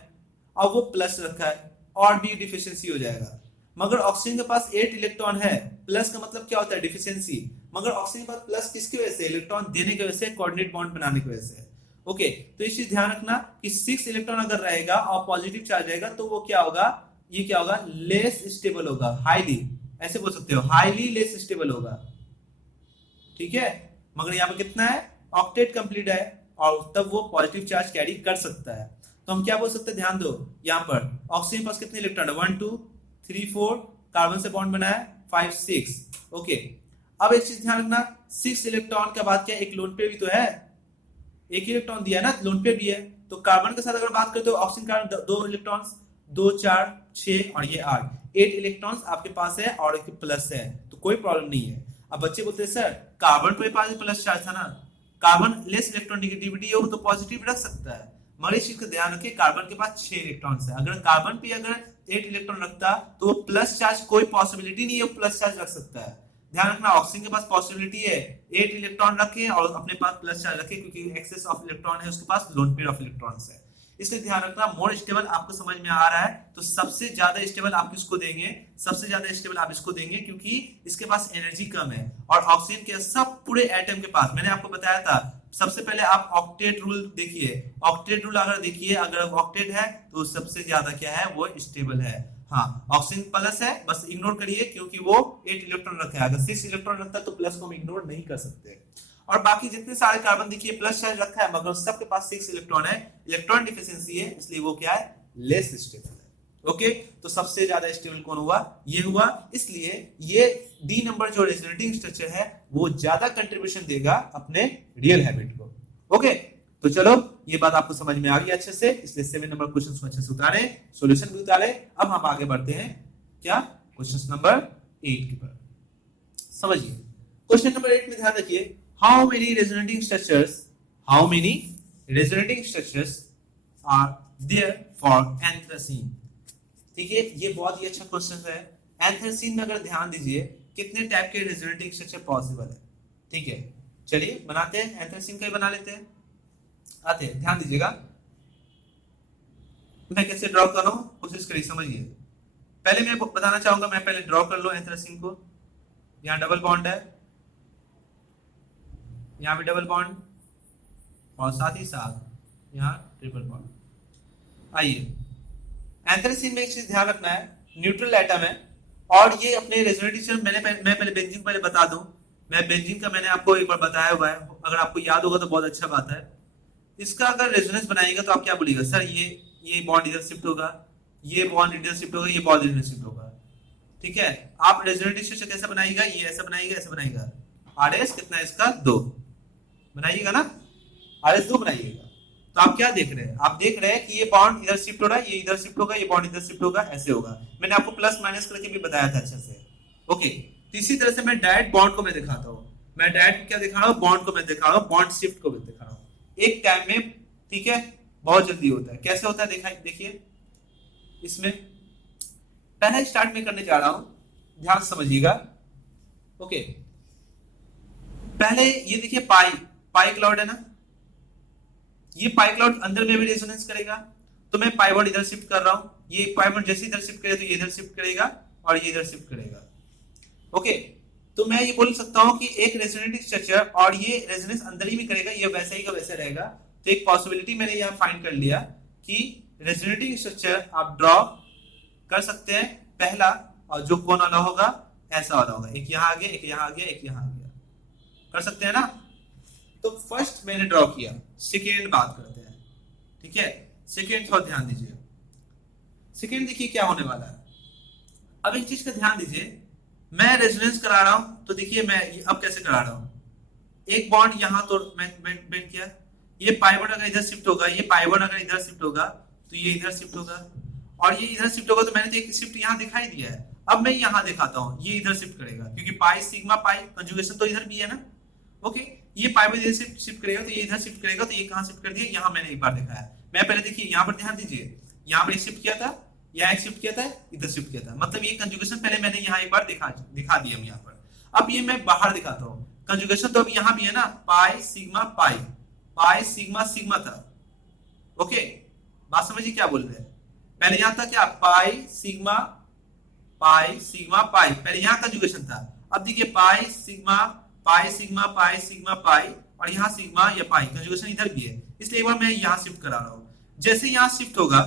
और वो प्लस रखा है और भी डिफिशियंसी हो जाएगा। मगर ऑक्सीजन के पास 8 इलेक्ट्रॉन है, प्लस का मतलब क्या होता है, डिफिशियंसी। मगर ऑक्सीजन के पास प्लस किसकी वजह से, इलेक्ट्रॉन देने की वजह से, कोऑर्डिनेट बॉन्ड बनाने की वजह से। ओके, तो इस चीज ध्यान रखना कि 6 इलेक्ट्रॉन अगर रहेगा और पॉजिटिव चार्ज रहेगा तो वो क्या होगा, ये क्या होगा, लेस स्टेबल होगा, हाईली, ऐसे बोल सकते हो, हाईली लेस स्टेबल होगा। ठीक है, मगर यहाँ पे कितना है, ऑक्टेट कंप्लीट है और तब वो पॉजिटिव चार्ज कैरी कर सकता है। तो हम क्या बोल सकते हैं, ध्यान दो, यहाँ पर ऑक्सीजन के पास कितने इलेक्ट्रॉन है, 1 2 3 4, कार्बन से बॉन्ड बना है 5 6। ओके, अब एक चीज ध्यान रखना, 6 इलेक्ट्रॉन के बाद क्या एक लोन पेयर भी तो है, एक इलेक्ट्रॉन दिया ना, लोन पेयर भी है। तो कार्बन के साथ अगर बात करें तो ऑक्सीजन कार्बन 2 इलेक्ट्रॉन्स, 2 4 6 और ये 8 इलेक्ट्रॉन्स आपके पास है और एक प्लस है, तो कोई प्रॉब्लम नहीं है। अब बच्चे बोलते हैं सर कार्बन के पास प्लस चार्ज था ना, कार्बन लेस इलेक्ट्रोनेगेटिविटी हो तो पॉजिटिव रख सकता है, मगर इस चीज का ध्यान रखिए कार्बन के पास 6 इलेक्ट्रॉन्स है, अगर कार्बन पे अगर 8 इलेक्ट्रॉन रखता तो प्लस चार्ज, कोई पॉसिबिलिटी नहीं है प्लस चार्ज रख सकता है। ध्यान रखना ऑक्सीजन के पास पॉसिबिलिटी है 8 इलेक्ट्रॉन रखे और अपने पास प्लस चार्ज रखे, क्योंकि एक्सेस ऑफ इलेक्ट्रॉन है उसके पास, लोन पेयर ऑफ इलेक्ट्रॉन्स है। इसलिए ध्यान रखना, मोर स्टेबल आपको समझ में आ रहा है तो सबसे ज्यादा स्टेबल आप किसको देंगे, सबसे ज्यादा स्टेबल आप इसको देंगे, क्योंकि इसके पास एनर्जी कम है। और ऑक्सीजन के सब पूरे एटम के पास, मैंने आपको बताया था, सबसे पहले आप ऑक्टेट रूल देखिए, ऑक्टेट रूल अगर देखिए, अगर ऑक्टेट है तो सबसे ज्यादा क्या है, वो स्टेबल है। हाँ, ऑक्सीजन प्लस है, बस इग्नोर करिए क्योंकि वो 8 इलेक्ट्रॉन रखा है, अगर 6 इलेक्ट्रॉन रखता है तो प्लस को हम इग्नोर नहीं कर सकते। और बाकी जितने सारे कार्बन देखिए प्लस चार्ज रखा है, मगर सबके पास 6 इलेक्ट्रॉन है, इलेक्ट्रॉन डिफिशियंसी है, इसलिए वो क्या है, लेस स्टेबल है। ओके, तो सबसे ज्यादा स्टेबल कौन हुआ, ये हुआ। इसलिए ये डी नंबर जो रेजोनेटिंग स्ट्रक्चर है वो ज्यादा कंट्रीब्यूशन देगा अपने रियल हैबिट को। ओके, तो चलो ये बात आपको समझ में आ गई अच्छे से, इसलिए 7 नंबर क्वेश्चन को अच्छे से उतारे, सॉल्यूशन भी उतारे। अब हम आगे बढ़ते हैं क्या, क्वेश्चन नंबर 8 की पर। समझिए क्वेश्चन नंबर 8 में ध्यान रखिए, how many resonating structures are there for anthracene. ठीक है, ये बहुत ही अच्छा क्वेश्चन है। एंथ्रासीन में अगर ध्यान दीजिए कितने टाइप के रेजोनेटिंग स्ट्रक्चर पॉसिबल है। ठीक है, चलिए बनाते हैं, एंथ्रासीन का ही बना लेते हैं। आते हैं, ध्यान दीजिएगा मैं कैसे ड्रॉ कर रहा हूं, कोशिश करिए समझिए। पहले मैं बताना चाहूंगा, मैं पहले ड्रॉ कर लो एंथ्रासीन को। यहाँ डबल बॉन्ड है, यहाँ भी डबल बॉन्ड और साथ ही साथ यहाँ ट्रिपल बॉन्ड। आइए, एंथ्रासीन में एक चीज ध्यान रखना है, न्यूट्रल एटम है और ये अपने रेजोनेटिंग, मैं पहले बेंजीन पहले बता दूं, मैं बेंजीन का मैंने आपको एक बार बताया हुआ है, अगर आपको याद होगा तो बहुत अच्छा बात है। इसका अगर रेजोनेंस बनाएगा तो आप क्या बोलिएगा, सर ये बॉन्ड इधर शिफ्ट होगा, ये बॉन्ड इधर शिफ्ट होगा, ये बॉन्ड इधर शिफ्ट होगा। ठीक है, आप रेजोनेंट स्ट्रक्चर कैसे बनाइएगा, ये ऐसा बनाइएगा, ऐसा बनाइएगा। आरएस कितना है इसका, 2 बनाइएगा ना, आरएस 2 बनाइएगा। तो आप क्या देख रहे हैं, आप देख रहे हैं कि ये बॉन्ड इधर शिफ्ट हो रहा है, ये इधर शिफ्ट होगा, ये बॉन्ड इधर शिफ्ट होगा, ऐसे होगा। मैंने आपको प्लस माइनस करके भी बताया था अच्छे से। ओके, तो इसी तरह से मैं डायरेक्ट बॉन्ड को मैं दिखाता हूँ। मैं डायरेक्ट क्या दिखा रहा हूँ, बॉन्ड को मैं दिखा रहा हूँ, बॉन्ड शिफ्ट को मैं दिखा रहा हूँ एक टाइम में। ठीक है, बहुत जल्दी होता है। कैसे होता है देखिए, इसमें पहला स्टार्ट में करने जा रहा हूं, ध्यान से समझिएगा। ओके, पहले ये देखिए पाई क्लाउड है ना, ये पाई क्लाउड अंदर में भी रेजोनेंस करेगा। तो मैं पाई बॉन्ड इधर शिफ्ट कर रहा हूं, ये पाई बॉन्ड जैसे इधर शिफ्ट करे तो ये इधर शिफ्ट करेगा और ये इधर शिफ्ट करेगा। ओके, तो मैं ये बोल सकता हूं कि एक रेजोनेटिंग स्ट्रक्चर और ये रेजोनेंस अंदर ही भी करेगा, ये वैसा ही का वैसा रहेगा। तो एक पॉसिबिलिटी मैंने यहां फाइंड कर लिया कि रेजोनेटिंग स्ट्रक्चर आप ड्रॉ कर सकते हैं पहला, और जो कौन वाला होगा, ऐसा वाला होगा, एक यहां आ गया, एक यहां आ गया, एक यहां आ गया, कर सकते हैं ना। तो फर्स्ट मैंने ड्रॉ किया, सेकेंड बात करते हैं। ठीक है, सेकेंड थोड़ा ध्यान दीजिए। सेकेंड देखिए क्या होने वाला है। अब एक चीज का ध्यान दीजिए, मैं रेजोनेंस करा रहा हूं, तो देखिए मैं अब कैसे करा रहा हूं। एक बॉन्ड यहां तो मैं बेंड किया, ये पाई बॉन्ड अगर इधर शिफ्ट होगा, ये पाई बॉन्ड अगर इधर शिफ्ट होगा तो ये इधर शिफ्ट होगा, और ये इधर शिफ्ट होगा। तो मैंने तो एक शिफ्ट यहां दिखाई दिया है। अब मैं यहां दिखाता हूं, ये इधर शिफ्ट करेगा, क्योंकि पाई सिग्मा पाई कंजुगेशन तो इधर भी है ना। ओके, ये पाई में इधर शिफ्ट करेगा, तो ये इधर शिफ्ट करेगा, तो ये कहां शिफ्ट कर दिया, यहां मैंने एक बार दिखाया। मैं पहले देखिए यहां पर ध्यान दीजिए, यहां पर एक शिफ्ट किया था, यहाँ एक शिफ्ट किया था, इधर शिफ्ट किया था, मतलब ये कंजुगेशन पहले मैंने यहाँ एक बार दिखा दिया यहाँ पर। अब ये मैं बाहर दिखाता हूँ, कंजुगेशन तो अभी यहाँ भी है ना, pi sigma pi, pi sigma sigma था। ओके, बात समझिए क्या बोल रहे हैं। पहले यहां था क्या, पाई सिग्मा पाई, पहले यहां कंजुगेशन था। अब देखिए pi sigma pi sigma pi sigma pi, और यहां सिग्मा या पाई, कंजुगेशन इधर भी है, इसलिए एक बार मैं यहां शिफ्ट करा रहा हूं। जैसे यहां शिफ्ट होगा,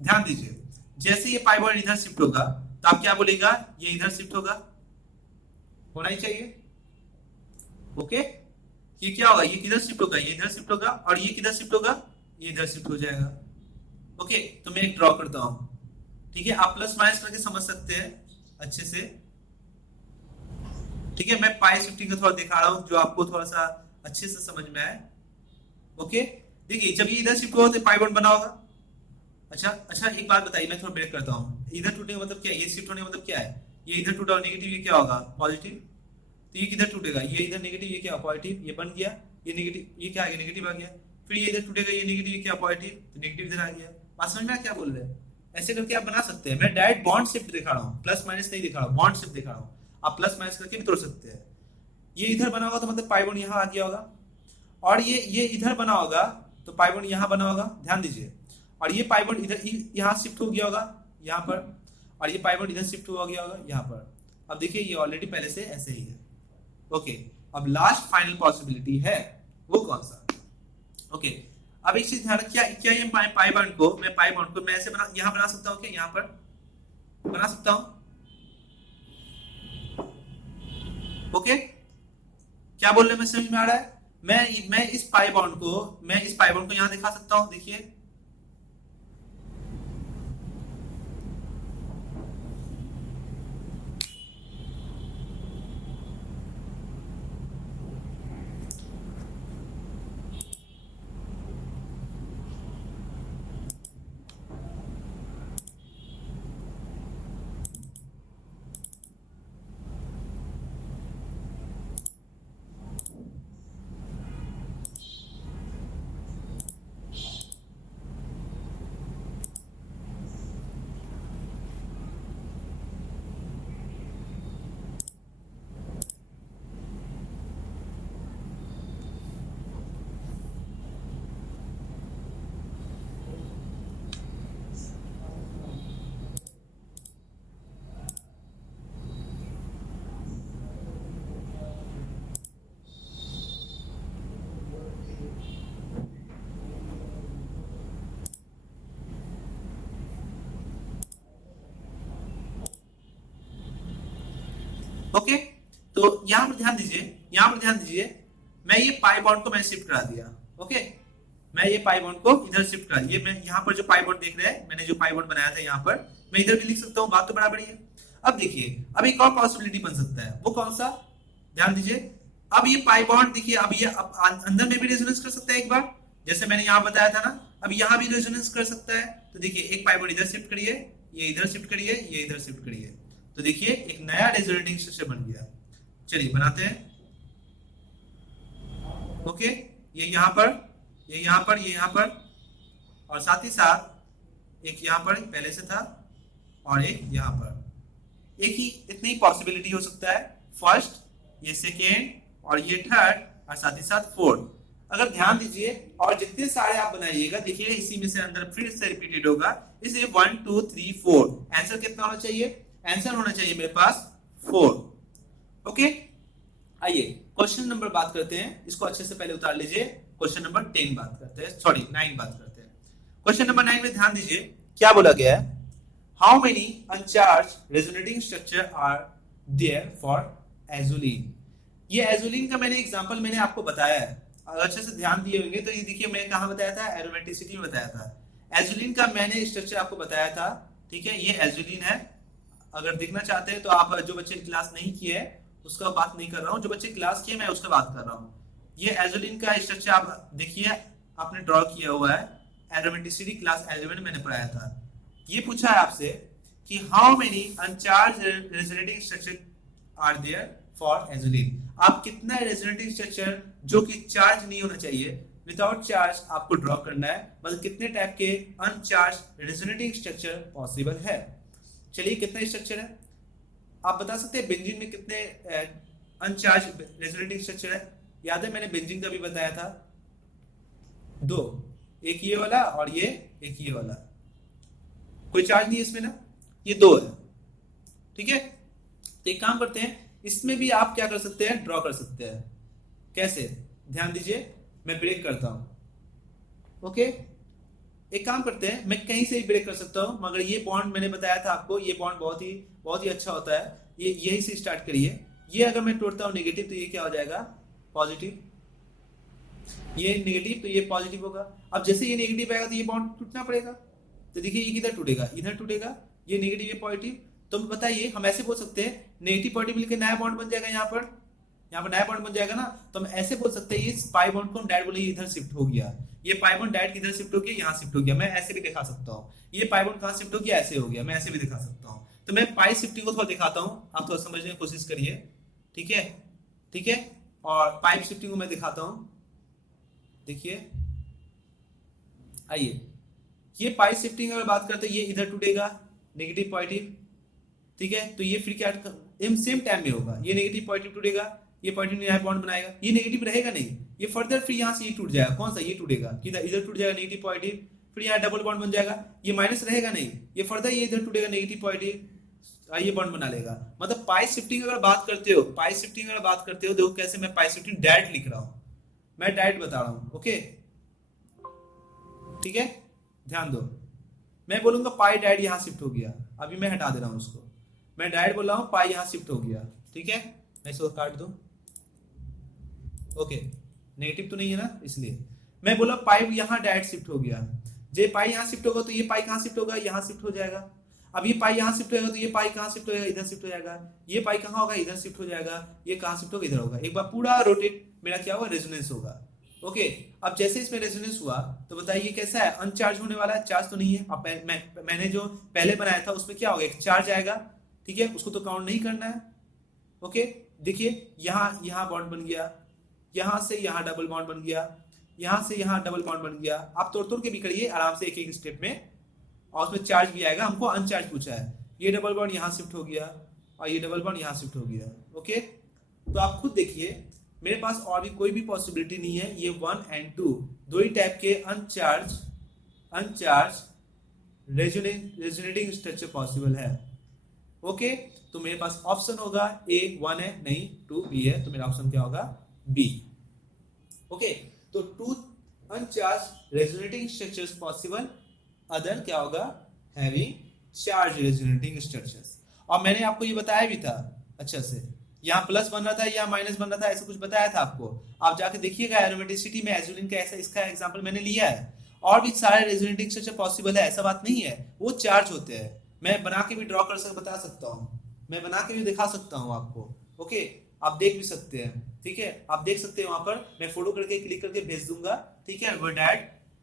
ध्यान दीजिए, जैसे ये पाई बॉन्ड इधर शिफ्ट होगा, तो आप क्या बोलेगा, ये इधर शिफ्ट होगा, होना ही चाहिए। ओके, ये क्या होगा, ये किधर शिफ्ट होगा, ये इधर शिफ्ट होगा, और ये किधर शिफ्ट होगा, ये इधर शिफ्ट हो जाएगा। ओके, तो मैं एक ड्रॉ करता हूं। ठीक है, आप प्लस माइनस करके समझ सकते हैं अच्छे से। ठीक है, मैं पाई शिफ्टिंग का थोड़ा दिखा रहा हूं, जो आपको थोड़ा सा अच्छे से समझ में आए। ओके, देखिए जब ये इधर शिफ्ट होगा तो पाई बॉन्ड बना होगा। अच्छा एक बात बताइए, मैं थोड़ा ब्रेक करता हूँ। इधर टूटने का मतलब क्या है, ये शिफ्ट होने का मतलब क्या है, ये इधर टूटा और नेगेटिव, ये क्या होगा, पॉजिटिव। तो ये किधर टूटेगा, ये इधर नेगेटिव, ये क्या पॉजिटिव, ये बन गया, ये नेगेटिव, ये क्या आ गया, नेगेटिव आ गया। फिर ये इधर टूटेगा, ये नेगेटिव, ये क्या पॉजिटिव, तो नेगेटिव इधर आ गया। बात समझ में क्या बोल रहे हैं। ऐसे करके आप बना सकते हैं। मैं डायरेक्ट बॉन्ड शिफ्ट दिखा रहा हूँ, प्लस माइनस नहीं दिखा रहा हूँ, बॉन्ड शिफ्ट दिखा रहा हूँ। आप प्लस माइनस करके भी तोड़ सकते हैं। ये इधर बना होगा तो मतलब पाई बॉन्ड यहाँ आ गया होगा, और ये इधर बना होगा तो पाई बॉन्ड यहाँ बना होगा, ध्यान दीजिए। और ये पाई बॉन्ड इधर यहाँ शिफ्ट हो गया होगा यहाँ पर, और ये पाई बॉन्ड इधर शिफ्ट हो गया होगा यहाँ पर। अब देखिए ये ऑलरेडी पहले से ऐसे ही है। ओके, अब लास्ट फाइनल पॉसिबिलिटी है, वो कौन सा। ओके, अब एक चीज ध्यान रखिए, क्या ये पाई बॉन्ड को मैं ऐसे यहाँ बना सकता हूँ क्या, यहाँ पर बना सकता हूँ। ओके, क्या बोल रहे हैं, मैं समझ में आ रहा है। मैं इस पाई बॉन्ड को यहाँ दिखा सकता हूँ, देखिए। ओके, तो यहाँ पर ध्यान दीजिए, मैं ये पाई बॉन्ड को मैं शिफ्ट करा दिया। ओके, मैं ये पाई बॉन्ड को इधर शिफ्ट कर, ये मैं यहाँ पर जो पाई बॉन्ड देख रहे हैं, मैंने जो पाई बॉन्ड बनाया था यहाँ पर, मैं इधर भी लिख सकता हूँ, बात तो बराबर ही है। अब देखिए, अब एक और पॉसिबिलिटी बन सकता है, वो कौन सा, ध्यान दीजिए। अब ये पाई बॉन्ड देखिए, अब ये अब अंदर में भी रेजोनेंस कर सकता है एक बार, जैसे मैंने यहाँ बताया था ना, अब यहाँ भी रेजोनेंस कर सकता है। तो देखिए, एक पाई बॉन्ड इधर शिफ्ट करिए, ये इधर शिफ्ट करिए, ये इधर शिफ्ट करिए, तो देखिए एक नया रेजोनेटिंग स्ट्रक्चर बन गया। चलिए बनाते हैं। ओके, ये यहाँ पर, ये यहाँ पर, ये यहाँ पर, और साथ ही साथ एक यहाँ पर पहले से था, और एक यहाँ पर। एक ही इतनी पॉसिबिलिटी हो सकता है, फर्स्ट, ये सेकेंड, और ये थर्ड, और साथ ही साथ फोर्थ। अगर ध्यान दीजिए, और जितने सारे आप बनाइएगा, देखिए इसी में से अंदर फिर से रिपीटेड होगा, इसलिए 1 2 3 4। आंसर कितना होना चाहिए, आंसर होना चाहिए मेरे पास 4। ओके, आइए क्वेश्चन नंबर बात करते हैं, इसको अच्छे से पहले उतार लीजिए। क्वेश्चन नंबर 10 बात करते हैं, सॉरी 9 बात करते हैं। क्वेश्चन नंबर 9 में ध्यान दीजिए क्या बोला गया है, how many uncharged resonating structure are there for azulene. ये एजुलिन का मैंने एग्जांपल मैंने आपको बताया है, अगर अच्छे से ध्यान दिए होंगे तो ये देखिए मैं कहां बताया था, एरोमेटिसिटी में बताया था। एजुलिन का मैंने स्ट्रक्चर आपको बताया था, ठीक है, ये एजुलिन है। अगर देखना चाहते हैं तो आप, जो बच्चे क्लास नहीं किए है उसका बात नहीं कर रहा हूं, जो बच्चे क्लास किए मैं उसका बात कर रहा हूं। ये एजुलिन का स्ट्रक्चर आप देखिए, आपने ड्रॉ किया हुआ है, एरोमेटिसिटी क्लास 11 मैंने पढ़ाया था। ये पूछा है आपसे कि how many uncharged resonating structure are there for azulene. आप कितना रेजोनेटिंग स्ट्रक्चर जो कि चार्ज नहीं होना चाहिए, विदाउट चार्ज आपको ड्रॉ करना है, मतलब कितने टाइप के अनचार्ज रेजोनेटिंग स्ट्रक्चर पॉसिबल है। चलिए कितना स्ट्रक्चर है आप बता सकते हैं, बेंजीन में कितने अनचार्ज रेजोनेटिंग स्ट्रक्चर है। याद है मैंने बेंजीन का भी बताया था, 2, एक ये वाला और ये एक ये वाला, कोई चार्ज नहीं है इसमें ना, ये 2 है, ठीक है। तो एक काम करते हैं, इसमें भी आप क्या कर सकते हैं, ड्रॉ कर सकते हैं। कैसे, ध्यान दीजिए, मैं ब्रेक करता हूं। ओके, एक काम करते हैं, मैं कहीं से भी ब्रेक कर सकता हूं, मगर ये बॉन्ड मैंने बताया था आपको, ये बॉन्ड बहुत ही अच्छा होता है, ये यही से स्टार्ट करिए। ये अगर मैं तोड़ता हूं नेगेटिव तो ये क्या हो जाएगा, पॉजिटिव, ये नेगेटिव तो ये पॉजिटिव होगा। अब जैसे ये नेगेटिव आएगा तो ये बॉन्ड टूटना पड़ेगा, तो देखिए ये किधर टूटेगा, इधर टूटेगा, ये नेगेटिव ये पॉजिटिव। तो बताइए, हम ऐसे बोल सकते हैं, नेगेटिव पॉजिटिव मिलकर नया बॉन्ड बन जाएगा, यहाँ पर नया बॉन्ड बन जाएगा ना। तो हम ऐसे बोल सकते हैं, इस पाई बॉन्ड को हम डायरेक्ट बोले इधर शिफ्ट हो गया, ये पाई बॉन्ड डायरेक्ट इधर शिफ्ट हो गया, यहाँ शिफ्ट हो गया। मैं ऐसे भी दिखा सकता हूँ, ये पाई बॉन्ड कहाँ शिफ्ट हो गया, ऐसे हो गया, मैं ऐसे भी दिखा सकता हूँ। तो मैं पाई शिफ्टिंग को थोड़ा दिखाता हूँ, आप थोड़ा समझने की कोशिश करिए, ठीक है, ठीक है। और पाइप शिफ्टिंग को मैं दिखाता हूँ, देखिए, आइए, ये पाई शिफ्टिंग अगर बात करते हैं, ये इधर टूटेगा, नेगेटिव पॉजिटिव, ठीक है। तो ये फिर क्या सेम टाइम में होगा, ये नेगेटिव पॉजिटिव टूटेगा, ये पॉजिटिव यहाँ बॉन्ड बनाएगा, ये नेगेटिव रहेगा नहीं, ये फर्दर फिर यहाँ से ये टूट जाएगा, कौन सा, ये टूटेगा, किधर, इधर टूट जाएगा नेगेटिव पॉजिटिव, फिर यहाँ डबल बॉन्ड बन जाएगा, ये माइनस रहेगा नहीं, ये फर्दर ये इधर टूटेगा नेगेटिव पॉजिटिव, ये बॉन्ड बना लेगा। मतलब पाई शिफ्टिंग अगर बात करते हो, पाई शिफ्टिंग अगर बात करते हो, देखो कैसे मैं पाई शिफ्टिंग डायरेक्ट लिख रहा हूँ, मैं डायरेक्ट बता रहा हूँ, ओके, ठीक है, ध्यान दो। मैं बोलूंगा पाई डायरेक्ट यहाँ शिफ्ट हो गया, अभी मैं हटा दे रहा हूँ उसको, मैं डायरेक्ट बोल रहा हूँ पाई यहाँ शिफ्ट हो गया, ठीक है, मैं इसको काट दूं, ओके, नेगेटिव तो नहीं है ना, इसलिए मैं बोला पाई यहाँ डायरेक्ट शिफ्ट हो गया। जे पाई यहाँ शिफ्ट होगा तो ये पाई कहाँ शिफ्ट होगा, यहाँ शिफ्ट हो जाएगा। अब ये पाई यहाँ शिफ्ट होगा तो ये पाई कहाँ शिफ्ट होगा, इधर शिफ्ट हो जाएगा। ये पाई कहाँ होगा, इधर शिफ्ट हो जाएगा। ये कहाँ शिफ्ट होगा, इधर होगा। एक बार पूरा रोटेट मेरा क्या होगा, रेजोनेंस होगा, ओके। अब जैसे इसमें रेजोनेंस हुआ तो बताइए कैसा है, अनचार्ज होने वाला है, चार्ज तो नहीं है। अब मैंने जो पहले बनाया था उसमें क्या होगा, एक चार्ज आएगा, ठीक है, उसको तो काउंट नहीं करना है, ओके। देखिए यहाँ बॉन्ड बन गया, यहाँ से यहाँ डबल बॉन्ड बन गया, यहाँ से यहाँ डबल बॉन्ड बन गया। आप तोड़ के भी करिए आराम से एक एक स्टेप में, और उसमें चार्ज भी आएगा। हमको अनचार्ज पूछा है, ये डबल बॉन्ड यहाँ शिफ्ट हो गया और ये डबल बॉन्ड यहाँ शिफ्ट हो गया, ओके। तो आप खुद देखिए, मेरे पास और भी कोई भी पॉसिबिलिटी नहीं है। ये 1 और 2 दो ही टाइप के अनचार्ज रेजोनेटिंग स्ट्रक्चर पॉसिबल है, ओके। तो मेरे पास ऑप्शन होगा ए 1 है, नहीं 2 बी है, तो मेरा ऑप्शन क्या होगा, बी, ओके। तो 2 uncharged resonating structures possible, other क्या होगा, हैविंग चार्ज रेजोनेटिंग स्ट्रक्चर्स। और मैंने आपको ये बताया भी था अच्छा से, यहाँ प्लस बन रहा था, यहाँ माइनस बन रहा था, ऐसा कुछ बताया था आपको। आप जाके देखिएगा एरोमेटिसिटी में एजुलिन का ऐसा इसका एग्जांपल मैंने लिया है। और भी सारे रेजोनेटिंग स्ट्रक्चर पॉसिबल है, ऐसा बात नहीं है। वो चार्ज होते हैं, मैं बना के भी ड्रॉ कर सकता बता सकता हूँ, मैं बना के भी दिखा सकता हूँ आपको। ओके, आप देख भी सकते हैं, ठीक है, आप देख सकते हैं वहां पर मैं फोटो करके क्लिक करके भेज दूंगा, ठीक है, वर्ड ऐड,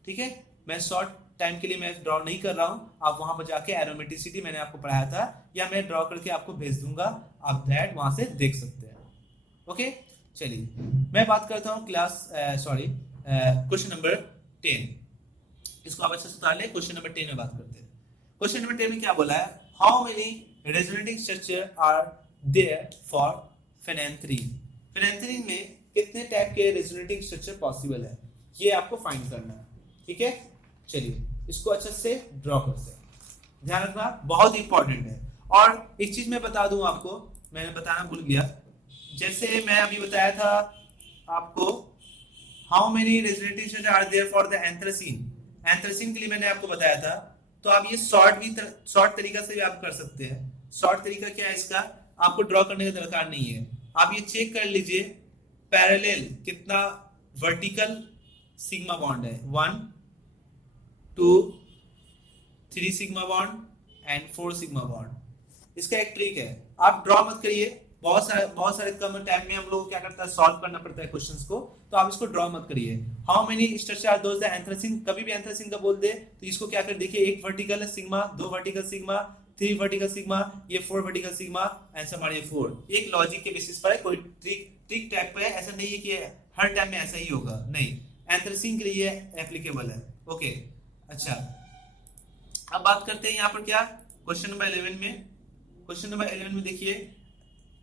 ठीक है। मैं शॉर्ट टाइम के लिए मैं ड्रॉ नहीं कर रहा हूँ, आप वहां पर जाके एरोमेटिसिटी मैंने आपको पढ़ाया था, या मैं ड्रॉ करके आपको भेज दूंगा, आप दैट वहां से देख सकते हैं। ओके, चलिए मैं बात करता हूँ क्वेश्चन नंबर 10। इसको आप अच्छे से उतार ले। क्वेश्चन नंबर 10 में बात करते हैं। क्वेश्चन नंबर 10 में क्या बोला है, how many resonating structure are there for phenanthrene. Phenanthrene में कितने टाइप के रेजोनेटिंग स्ट्रक्चर पॉसिबल है, ये आपको फाइंड करना है, ठीक है। चलिए इसको अच्छे से ड्रॉ करते हैं, ध्यान रखना बहुत इंपॉर्टेंट है। और एक चीज मैं बता दूं आपको, मैंने बताना भूल गया, जैसे मैं अभी बताया था आपको how many resonating structure are there for the anthracene, anthracene के लिए मैंने आपको बताया था। तो आप ये शॉर्ट तरीका से भी आप कर सकते हैं। शॉर्ट तरीका क्या है इसका, आपको ड्रॉ करने का दरकार नहीं है, आप ये चेक कर लीजिए पैरेलल कितना वर्टिकल सिग्मा बॉन्ड है, 1 2 3 sigma bond and 4 sigma bond. इसका एक ट्रिक है, आप ड्रॉ मत करिए, बहुत सारे कम टाइम में हम लोग क्या करता है सॉल्व करना पड़ता है क्वेश्चंस को, तो आप इसको ड्रॉ मत करिए। How many structure are those the anthracene, कभी भी एंथ्रासीन का बोल दे तो इसको क्या कर देखिए, एक vertical sigma, 2 vertical sigma, 3 vertical sigma, ये 4 वर्टिकल सिग्मा, आंसर हमारे 4। एक लॉजिक के बेसिस पर है, कोई ट्रिक टाइप पे है, ऐसा नहीं है कि हर टाइम में ऐसा ही होगा, नहीं, एंथ्रासीन के लिए एप्लीकेबल है। ओके, अच्छा अब बात करते हैं यहाँ पर क्या, क्वेश्चन नंबर 11 में। क्वेश्चन नंबर 11 में देखिए,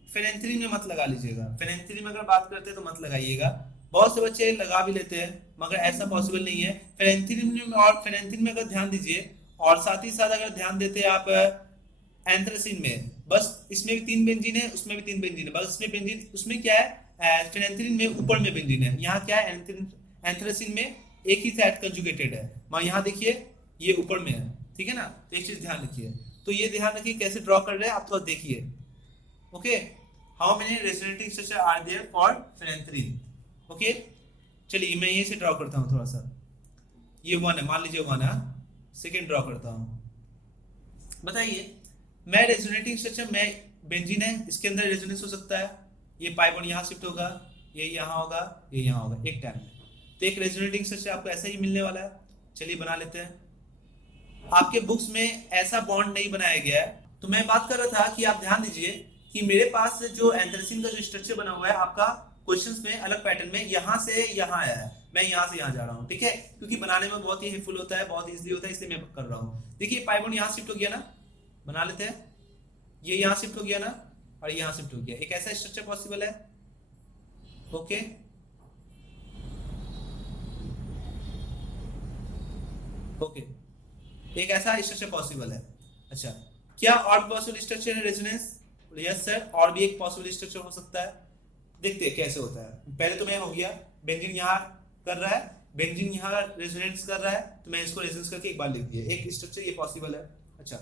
फेनेंथ्रीन में मत लगा लीजिएगा, फेनेंथ्रीन में अगर बात करते हैं तो मत लगाइएगा। बहुत से बच्चे लगा भी लेते हैं मगर ऐसा पॉसिबल नहीं है। फेनेंथ्रीन में और फेनेंथ्रीन में अगर ध्यान दीजिए, और साथ ही साथ अगर ध्यान देते हैं आप एंथ्रासीन में, बस इसमें भी 3 बेंजीन है, उसमें भी 3 बेंजीन है, बस इसमें बेंजीन, उसमें क्या है फेनेंथ्रीन में ऊपर में बेंजीन है, यहाँ क्या है एंथ्रासीन में एक ही साइड कंजुगेटेड है, यहाँ देखिए ये ऊपर में है, ठीक है ना। तो एक चीज ध्यान रखिए, तो ये ध्यान रखिए कैसे ड्रॉ कर रहे हैं आप, थोड़ा देखिए। Okay, how many resonating structure are there for phenanthrene. Okay, चलिए मैं यहीं से ड्रॉ करता हूँ थोड़ा सा, ये 1 है, मान लीजिए 1 है, सेकेंड ड्रॉ करता हूँ। बताइए, मैं रेजोनेटिंग स्ट्रक्चर में बेंजीन है, इसके अंदर रेजोनेंस हो सकता है, ये पाई बॉन्ड यहाँ शिफ्ट होगा, ये यहाँ होगा, ये यहाँ होगा एक टाइम में, तो एक रेजोनेटिंग स्ट्रक्चर आपको ऐसा ही मिलने वाला है। चलिए बना लेते हैं। आपके बुक्स में ऐसा बॉन्ड नहीं बनाया गया है, तो मैं बात कर रहा था कि आप ध्यान दीजिए कि मेरे पास जो एंथ्रासीन का जो स्ट्रक्चर बना हुआ है आपका क्वेश्चंस में अलग पैटर्न में यहाँ से यहाँ आया है, मैं यहाँ से यहाँ जा रहा हूँ, ठीक है, क्योंकि बनाने में बहुत ही हेल्पफुल होता है, बहुत इजीली होता है, इसलिए मैं कर रहा हूँ। देखिए पाई बॉन्ड यहाँ शिफ्ट हो गया ना, बना लेते हैं, ये यहाँ शिफ्ट हो गया ना, और यहाँ शिफ्ट हो गया, एक ऐसा स्ट्रक्चर पॉसिबल है। ओके, ओके, एक ऐसा स्ट्रक्चर पॉसिबल है। अच्छा, क्या और पॉसिबल स्ट्रक्चर है रेजोनेंस? यस सर, और भी एक पॉसिबल स्ट्रक्चर हो सकता है, देखते हैं कैसे होता है। पहले तो मैं हो गया बेंजीन यहाँ कर रहा है, बेंजीन यहाँ रेजोनेंस कर रहा है, तो मैं इसको रेजोनेंस करके एक बार लिख दिया, एक स्ट्रक्चर ये पॉसिबल है। अच्छा,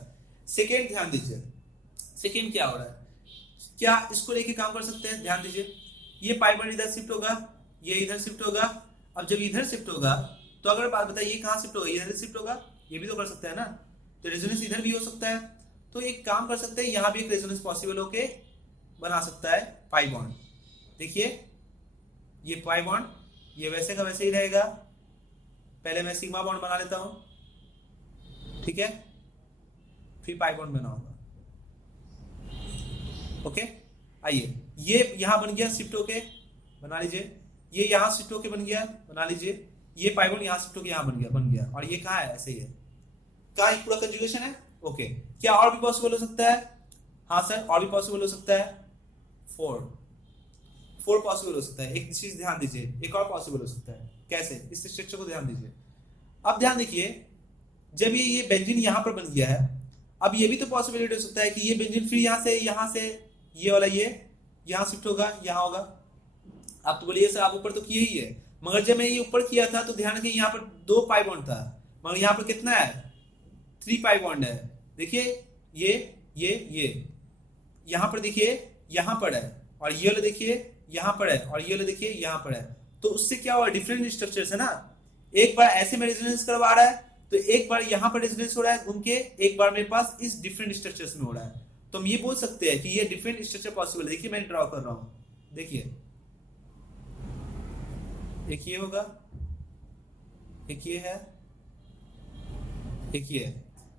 सेकेंड ध्यान दीजिए, सेकेंड क्या हो रहा है, क्या इसको लेके काम कर सकते हैं? ध्यान दीजिए, ये पाई बॉन्ड इधर शिफ्ट होगा, ये इधर शिफ्ट होगा। अब जब इधर शिफ्ट होगा तो अगर बात बताइए कहाँ शिफ्ट होगा, इधर शिफ्ट होगा, ये भी तो कर सकता है ना, तो रेजोनेंस इधर भी हो सकता है। तो एक काम कर सकते हैं, यहाँ भी एक रेजोनेंस पॉसिबल होके बना सकता है पाई बॉन्ड। देखिए ये पाई बॉन्ड, ये वैसे का वैसे ही रहेगा। पहले मैं सिग्मा बॉन्ड बना लेता हूं, ठीक है, फिर पाई बॉन्ड बनाऊंगा। ओके, आइए, ये यहां बन गया शिफ्ट होके, बना लीजिए, ये यहां शिफ्ट होके बन गया, बना लीजिए, ये पाई बॉन्ड यहां शिफ्ट होके यहां बन गया, और ये कहाँ है? ऐसे ही है, कहाँ पूरा कंजुगेशन है। ओके, क्या और भी पॉसिबल हो सकता है? हाँ सर, और भी पॉसिबल हो सकता है, 4 पॉसिबल हो सकता है। एक चीज ध्यान दीजिए, एक और पॉसिबल हो सकता है, कैसे? इस स्ट्रक्चर को ध्यान दीजिए। अब ध्यान देखिए, जब ये बेंजीन यहां पर बन गया है, अब ये भी तो पॉसिबिलिटी हो सकता है कि ये बेंजीन फिर यहां से ये वाला ये यहां शिफ्ट होगा, यहां होगा। आप तो बोलिए सर आप ऊपर तो किए ही है, मगर जब मैं ये ऊपर किया था तो ध्यान रखिए यहाँ पर 2 पाई बॉन्ड था, मगर यहाँ पर कितना है? 3 पाई बॉन्ड है। देखिए ये यहाँ पर देखिए यहाँ पर है, और ये वाला देखिए यहाँ पर है, और ये वाला देखिए यहाँ पर है, तो उससे क्या हुआ, डिफरेंट स्ट्रक्चर्स है ना, एक बार ऐसे में रेजोनेंस करवा रहा है, तो एक बार यहां पर रेजोनेंस हो रहा है घूम के, एक बार मेरे पास इस डिफरेंट स्ट्रक्चर्स में हो रहा है। तो हम ये बोल सकते हैं कि ये डिफरेंट स्ट्रक्चर पॉसिबल है। देखिए मैं ड्रॉ कर रहा हूं, देखिए एक ये होगा, एक ये है, एक ये है।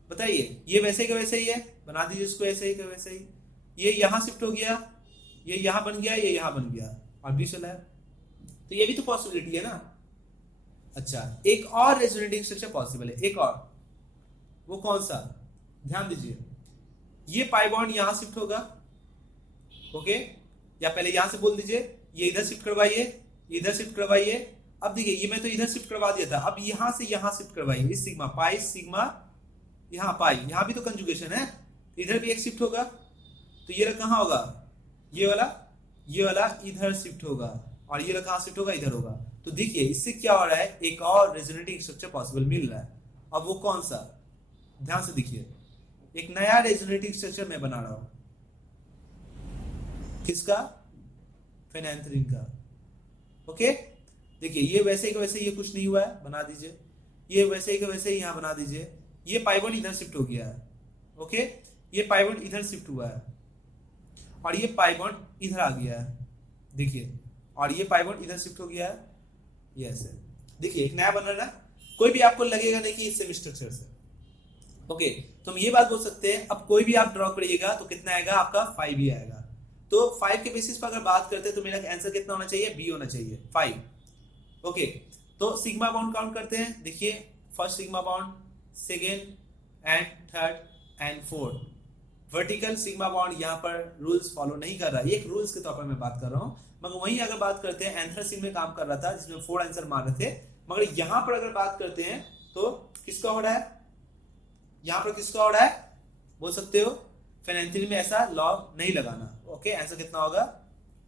बताइए ये वैसे का वैसे ही है, बना दीजिए इसको ऐसे ही का वैसे ही। ये यहां शिफ्ट हो गया, ये यहां बन गया, ये यहां बन गया, और भी चला है, तो ये भी तो पॉसिबिलिटी है ना। अच्छा एक और रेजोनेटिंग स्ट्रक्चर पॉसिबल है, एक और, वो कौन सा, ध्यान दीजिए, ये पाई बॉन्ड यहां शिफ्ट होगा, ओके, या पहले यहां से बोल दीजिए, ये इधर शिफ्ट करवाइए, इधर शिफ्ट करवाइए। अब देखिए ये मैं तो इधर शिफ्ट करवा दिया था, अब यहां से यहां शिफ्ट करवाइए, इस सिग्मा पाई सिग्मा यहां पाई, यहां भी तो कंजुगेशन है, इधर भी एक शिफ्ट होगा, तो ये कहां होगा, ये वाला इधर शिफ्ट होगा, और ये कहां शिफ्ट होगा, इधर होगा। तो देखिए इससे क्या हो रहा है, एक और रेजोनेटिंग स्ट्रक्चर पॉसिबल मिल रहा है। अब वो कौन सा, ध्यान से देखिए, एक नया रेजोनेटिंग स्ट्रक्चर मैं बना रहा हूं, किसका, फेनेंथ्रीन का, ओके। देखिए ये वैसे का वैसे, ये कुछ नहीं हुआ है, बना दीजिए, ये वैसे का वैसे यहां बना दीजिए, ये पाई बॉन्ड इधर शिफ्ट हो गया है, ओके, ये पाई बॉन्ड इधर शिफ्ट हुआ है, और ये पाई बॉन्ड इधर आ गया है, देखिए, और ये पाई बॉन्ड इधर शिफ्ट हो गया है, ये ऐसे, देखिए एक नया बन रहा है, कोई भी आपको लगेगा नहीं कि सेम स्ट्रक्चर है, ओके। तो हम ये बात बोल सकते हैं, अब कोई भी आप ड्रॉ करिएगा तो कितना आएगा आपका, 5 ही आएगा। तो 5 के बेसिस पर अगर बात करते हैं तो मेरा आंसर कितना होना चाहिए, बी होना चाहिए, 5, ओके। तो सिग्मा बॉन्ड काउंट करते हैं, देखिए first sigma bond, second and third and fourth, vertical sigma bond यहाँ पर रूल्स फॉलो नहीं कर रहा है, एक रूल्स के तौर पर मैं बात कर रहा हूँ, मगर वहीं अगर बात करते हैं एंथ्रासीन में काम कर रहा था जिसमें 4 आंसर मार रहे थे, मगर यहाँ पर अगर बात करते हैं तो किसका हो रहा है, यहाँ पर किसका हो रहा है, बोल सकते हो फेनेंथ्रीन में ऐसा लॉ नहीं लगाना, ओके। आंसर कितना होगा,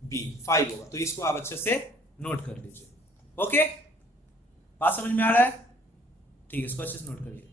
बी, 5 होगा। तो इसको आप अच्छे से नोट कर लीजिए, ओके। बात समझ में आ रहा है, ठीक है, इसको अच्छे से नोट करिए।